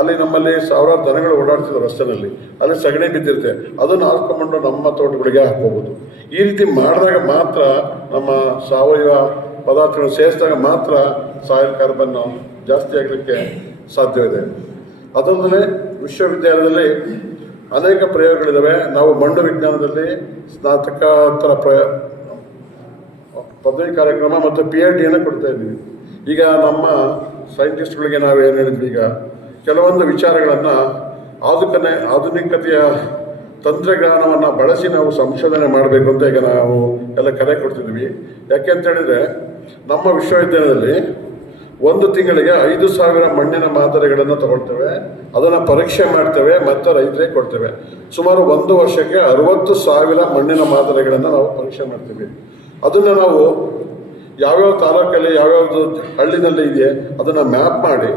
ಅಲ್ಲಿ ನಮ್ಮಲ್ಲಿ ಸಾವಿರಾರು ದನಗಳು ಓಡಾಡ್ತಿದ್ರು ರಸ್ತೆಯಲ್ಲಿ, ಅಲ್ಲಿ ಸಗಣಿ ಬಿದ್ದಿರುತ್ತೆ, ಅದನ್ನು ಹಾಕ್ಕೊಂಡು ನಮ್ಮ ತೋಟಗಳಿಗೆ ಹಾಕ್ಕೋಬೋದು. ಈ ರೀತಿ ಮಾಡಿದಾಗ ಮಾತ್ರ ನಮ್ಮ ಸಾವಯವ ಪದಾರ್ಥಗಳನ್ನು ಸೇರಿಸಿದಾಗ ಮಾತ್ರ ಸಾಯಿಲ್ ಕಾರ್ಬನ್ ಜಾಸ್ತಿ ಆಗಲಿಕ್ಕೆ ಸಾಧ್ಯವಿದೆ. ಅದಲ್ಲದೆ ವಿಶ್ವವಿದ್ಯಾಲಯದಲ್ಲಿ ಅನೇಕ ಪ್ರಯೋಗಗಳಿದ್ದಾವೆ. ನಾವು ಮಣ್ಣು ವಿಜ್ಞಾನದಲ್ಲಿ ಸ್ನಾತಕೋತ್ತರ ಪದವಿ ಕಾರ್ಯಕ್ರಮ ಮತ್ತು PhDಯನ್ನು ಕೊಡ್ತಾ ಇದ್ದೀವಿ. ಈಗ ನಮ್ಮ ಸೈಂಟಿಸ್ಟ್ಗಳಿಗೆ ನಾವು ಏನು ಹೇಳಿದ್ವಿ, ಈಗ ಕೆಲವೊಂದು ವಿಚಾರಗಳನ್ನು ಆಧುನಿಕತೆಯ ತಂತ್ರಜ್ಞಾನವನ್ನು ಬಳಸಿ ನಾವು ಸಂಶೋಧನೆ ಮಾಡಬೇಕು ಅಂತ ಈಗ ನಾವು ಎಲ್ಲ ಕರೆ ಕೊಡ್ತಿದ್ವಿ. ಯಾಕೆ ಅಂತ ಹೇಳಿದರೆ ನಮ್ಮ ವಿಶ್ವವಿದ್ಯಾಲಯದಲ್ಲಿ ಒಂದು ತಿಂಗಳಿಗೆ 5,000 ಮಣ್ಣಿನ ಮಾದರಿಗಳನ್ನು ತಗೊಳ್ತೇವೆ. ಅದನ್ನು ಪರೀಕ್ಷೆ ಮಾಡ್ತೇವೆ ಮತ್ತು ರೈತರಿಗೆ ಕೊಡ್ತೇವೆ. ಸುಮಾರು 1 ವರ್ಷಕ್ಕೆ 60,000 ಮಣ್ಣಿನ ಮಾದರಿಗಳನ್ನು ನಾವು ಪರೀಕ್ಷೆ ಮಾಡ್ತೀವಿ. ಅದನ್ನು ನಾವು ಯಾವ್ಯಾವ ತಾಲೂಕಲ್ಲಿ ಯಾವ್ಯಾವ್ದು ಹಳ್ಳಿನಲ್ಲಿ ಇದೆ ಅದನ್ನು ಮ್ಯಾಪ್ ಮಾಡಿ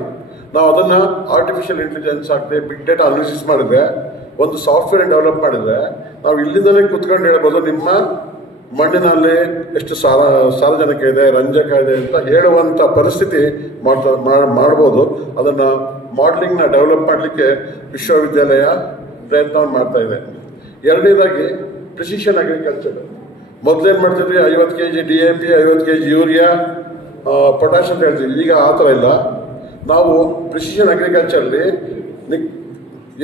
ನಾವು ಅದನ್ನು ಆರ್ಟಿಫಿಷಿಯಲ್ ಇಂಟೆಲಿಜೆನ್ಸ್ ಹಾಕಿ ಬಿಗ್ ಡೇಟಾ ಅನಾಲಿಸಿಸ್ ಮಾಡಿದರೆ, ಒಂದು ಸಾಫ್ಟ್ವೇರ್ ಡೆವಲಪ್ ಮಾಡಿದರೆ ನಾವು ಇಲ್ಲಿಂದಲೇ ಕೂತ್ಕೊಂಡು ಹೇಳ್ಬೋದು ನಿಮ್ಮ ಮಣ್ಣಿನಲ್ಲಿ ಎಷ್ಟು ಸಾರಜನಕ ಇದೆ, ರಂಜಕ ಇದೆ ಅಂತ ಹೇಳುವಂಥ ಪರಿಸ್ಥಿತಿ ಮಾಡ್ಬೋದು. ಅದನ್ನು ಮಾಡಲಿಂಗ್ನ ಡೆವಲಪ್ ಮಾಡಲಿಕ್ಕೆ ವಿಶ್ವವಿದ್ಯಾಲಯ ಪ್ರಯತ್ನ ಮಾಡ್ತಾ ಇದೆ. ಎರಡನೇದಾಗಿ ಪ್ರಿಸಿಷನ್ ಅಗ್ರಿಕಲ್ಚರ್. ಮೊದಲೇನು ಮಾಡ್ತಿದ್ವಿ, 50 kg DAP, 50 kg urea, potash ಅಂತ ಹೇಳ್ತೀವಿ. ಈಗ ಆ ಥರ ಇಲ್ಲ. ನಾವು ಪ್ರಿಸಿಷನ್ ಅಗ್ರಿಕಲ್ಚರಲ್ಲಿ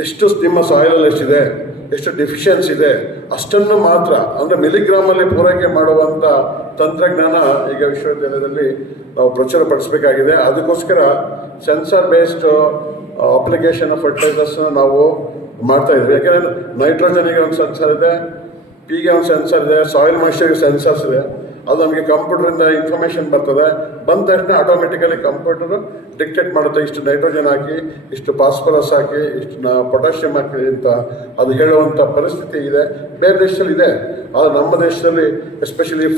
ಎಷ್ಟು ನಿಮ್ಮ ಸಾಯಿಲಲ್ಲಿ ಎಷ್ಟಿದೆ, ಎಷ್ಟು ಡಿಫಿಷಿಯನ್ಸಿ ಇದೆ ಅಷ್ಟನ್ನು ಮಾತ್ರ, ಅಂದರೆ ಮಿಲಿಗ್ರಾಮಲ್ಲಿ ಪೂರೈಕೆ ಮಾಡುವಂಥ ತಂತ್ರಜ್ಞಾನ ಈಗ ವಿಶ್ವವಿದ್ಯಾಲಯದಲ್ಲಿ ನಾವು ಪ್ರಚುರಪಡಿಸಬೇಕಾಗಿದೆ. ಅದಕ್ಕೋಸ್ಕರ ಸೆನ್ಸರ್ ಬೇಸ್ಡ್ ಅಪ್ಲಿಕೇಶನ್ ಆಫ್ ಫರ್ಟಿಲೈಸರ್ಸ್ನ ನಾವು ಮಾಡ್ತಾಯಿದ್ವಿ. ಯಾಕೆಂದರೆ ನೈಟ್ರೋಜನಿಗೆ ಒಂದು ಸೆನ್ಸರ್ ಇದೆ, ಪಿಗೆ ಒಂದು ಸೆನ್ಸರ್ ಇದೆ, ಸಾಯಿಲ್ ಮಾಯಿಶ್ಚರ್ಗೆ ಸೆನ್ಸರ್ಸ್ ಇದೆ. ಅದು ನಮಗೆ ಕಂಪ್ಯೂಟರಿಂದ ಇನ್ಫಾರ್ಮೇಷನ್ ಬರ್ತದೆ. ಬಂದ ತಕ್ಷಣ ಆಟೋಮೆಟಿಕಲಿ ಕಂಪ್ಯೂಟರು ಡಿಕ್ಟೇಟ್ ಮಾಡುತ್ತೆ, ಇಷ್ಟು ನೈಟ್ರೋಜನ್ ಹಾಕಿ, ಇಷ್ಟು ಫಾಸ್ಫರಸ್ ಹಾಕಿ, ಇಷ್ಟು ಪೊಟ್ಯಾಷಿಯಮ್ ಹಾಕಿ ಅಂತ ಅದು ಹೇಳುವಂಥ ಪರಿಸ್ಥಿತಿ ಇದೆ. ಬೇರೆ ದೇಶದಲ್ಲಿ ಇದೆ, ಆದರೆ ನಮ್ಮ ದೇಶದಲ್ಲಿ ಎಸ್ಪೆಷಲಿ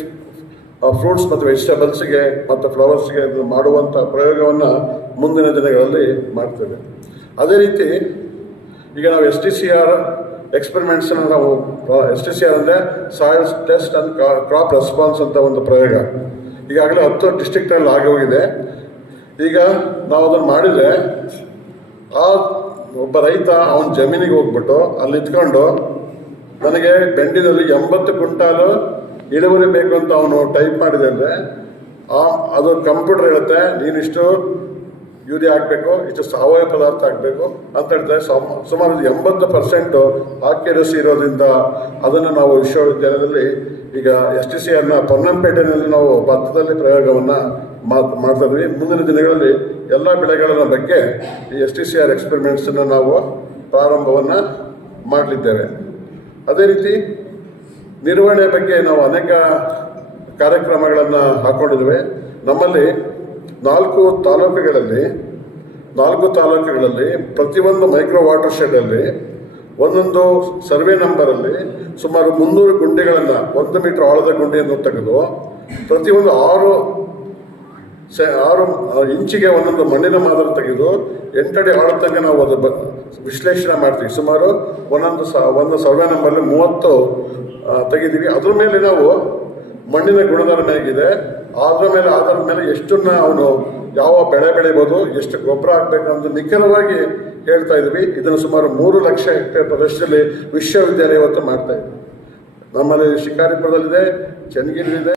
ಫ್ರೂಟ್ಸ್ ಮತ್ತು ವೆಜಿಟೇಬಲ್ಸ್ಗೆ ಮತ್ತು ಫ್ಲವರ್ಸ್ಗೆ ಮಾಡುವಂಥ ಪ್ರಯೋಗವನ್ನು ಮುಂದಿನ ದಿನಗಳಲ್ಲಿ ಮಾಡ್ತೇವೆ. ಅದೇ ರೀತಿ ಈಗ ನಾವು STCR ಎಕ್ಸ್ಪೆರಿಮೆಂಟ್ಸನ್ನು ನಾವು STCR ಅಂದರೆ soil test and crop response ಅಂತ ಒಂದು ಪ್ರಯೋಗ ಈಗಾಗಲೇ 10 ಡಿಸ್ಟ್ರಿಕ್ಟಲ್ಲಿ ಆಗೋಗಿದೆ. ಈಗ ನಾವು ಅದನ್ನು ಮಾಡಿದರೆ ಆ ಒಬ್ಬ ರೈತ ಅವನ ಜಮೀನಿಗೆ ಹೋಗ್ಬಿಟ್ಟು ಅಲ್ಲಿ ನಿಂತ್ಕೊಂಡು ನನಗೆ ಬೆಂಡಿನಲ್ಲಿ 80 ಕ್ವಿಂಟಾಲು ಇಳುವರಿ ಬೇಕು ಅಂತ ಅವನು ಟೈಪ್ ಮಾಡಿದೆ ಅಂದರೆ ಅದು ಕಂಪ್ಯೂಟರ್ ಹೇಳುತ್ತೆ ನೀನಿಷ್ಟು ಯೂರಿಯಾ ಹಾಕಬೇಕು, ಇಷ್ಟು ಸಾವಯವ ಪದಾರ್ಥ ಹಾಕಬೇಕು ಅಂತ ಹೇಳ್ತಾರೆ. ಸುಮಾರು 80% ಆಕ್ಯುರಸಿ ಇರೋದ್ರಿಂದ ಅದನ್ನು ನಾವು ವಿಶ್ವವಿದ್ಯಾಲಯದಲ್ಲಿ ಈಗ STCRನ ಪೊನ್ನಂಪೇಟೆಯಲ್ಲಿ ನಾವು ಭತ್ತದಲ್ಲಿ ಪ್ರಯೋಗವನ್ನು ಮಾಡ್ತಾ ಇದ್ವಿ. ಮುಂದಿನ ದಿನಗಳಲ್ಲಿ ಎಲ್ಲ ಬೆಳೆಗಳ ಬಗ್ಗೆ ಈ STCR ಎಕ್ಸ್ಪೆರಿಮೆಂಟ್ಸನ್ನು ನಾವು ಪ್ರಾರಂಭವನ್ನು ಮಾಡಲಿದ್ದೇವೆ. ಅದೇ ರೀತಿ ನಿರ್ವಹಣೆ ಬಗ್ಗೆ ನಾವು ಅನೇಕ ಕಾರ್ಯಕ್ರಮಗಳನ್ನು ಹಾಕ್ಕೊಂಡಿದ್ದೇವೆ. ನಮ್ಮಲ್ಲಿ 4 ತಾಲೂಕುಗಳಲ್ಲಿ ಪ್ರತಿಯೊಂದು ಮೈಕ್ರೋ ವಾಟರ್ ಶೆಡ್ಡಲ್ಲಿ ಒಂದೊಂದು ಸರ್ವೆ ನಂಬರಲ್ಲಿ ಸುಮಾರು 300 ಗುಂಡಿಗಳನ್ನು 1 ಮೀಟರ್ ಆಳದ ಗುಂಡಿಯನ್ನು ತೆಗೆದು ಪ್ರತಿಯೊಂದು 6 ಇಂಚಿಗೆ ಒಂದೊಂದು ಮಣ್ಣಿನ ಮಾದರಿ ತೆಗೆದು 8 ಅಡಿ ಆಳ ತನಕ ನಾವು ಅದು ವಿಶ್ಲೇಷಣೆ ಮಾಡ್ತೀವಿ. ಸುಮಾರು ಒಂದು ಸರ್ವೆ ನಂಬರಲ್ಲಿ 30 ತೆಗಿದ್ದೀವಿ. ಅದ್ರ ಮೇಲೆ ನಾವು ಮಣ್ಣಿನ ಗುಣಧರ್ಮ ಹೇಗಿದೆ, ಆಧಾರದ ಮೇಲೆ ಎಷ್ಟನ್ನ ಅವನು ಯಾವ ಬೆಳೆ ಬೆಳಿಬೋದು, ಎಷ್ಟು ಗೊಬ್ಬರ ಹಾಕಬೇಕು ಅಂತ ನಿಖರವಾಗಿ ಹೇಳ್ತಾ ಇದ್ವಿ. ಇದನ್ನು ಸುಮಾರು 3 ಲಕ್ಷ ಹೆಕ್ಟೇರ್ ಪ್ರದೇಶದಲ್ಲಿ ವಿಶ್ವವಿದ್ಯಾಲಯ ಇವತ್ತು ಮಾಡ್ತಾ ಇದ್ವಿ. ನಮ್ಮಲ್ಲಿ ಶಿಕಾರಿಪುರದಲ್ಲಿದೆ, ಚನ್ನಗಿರಿಲಿದೆ.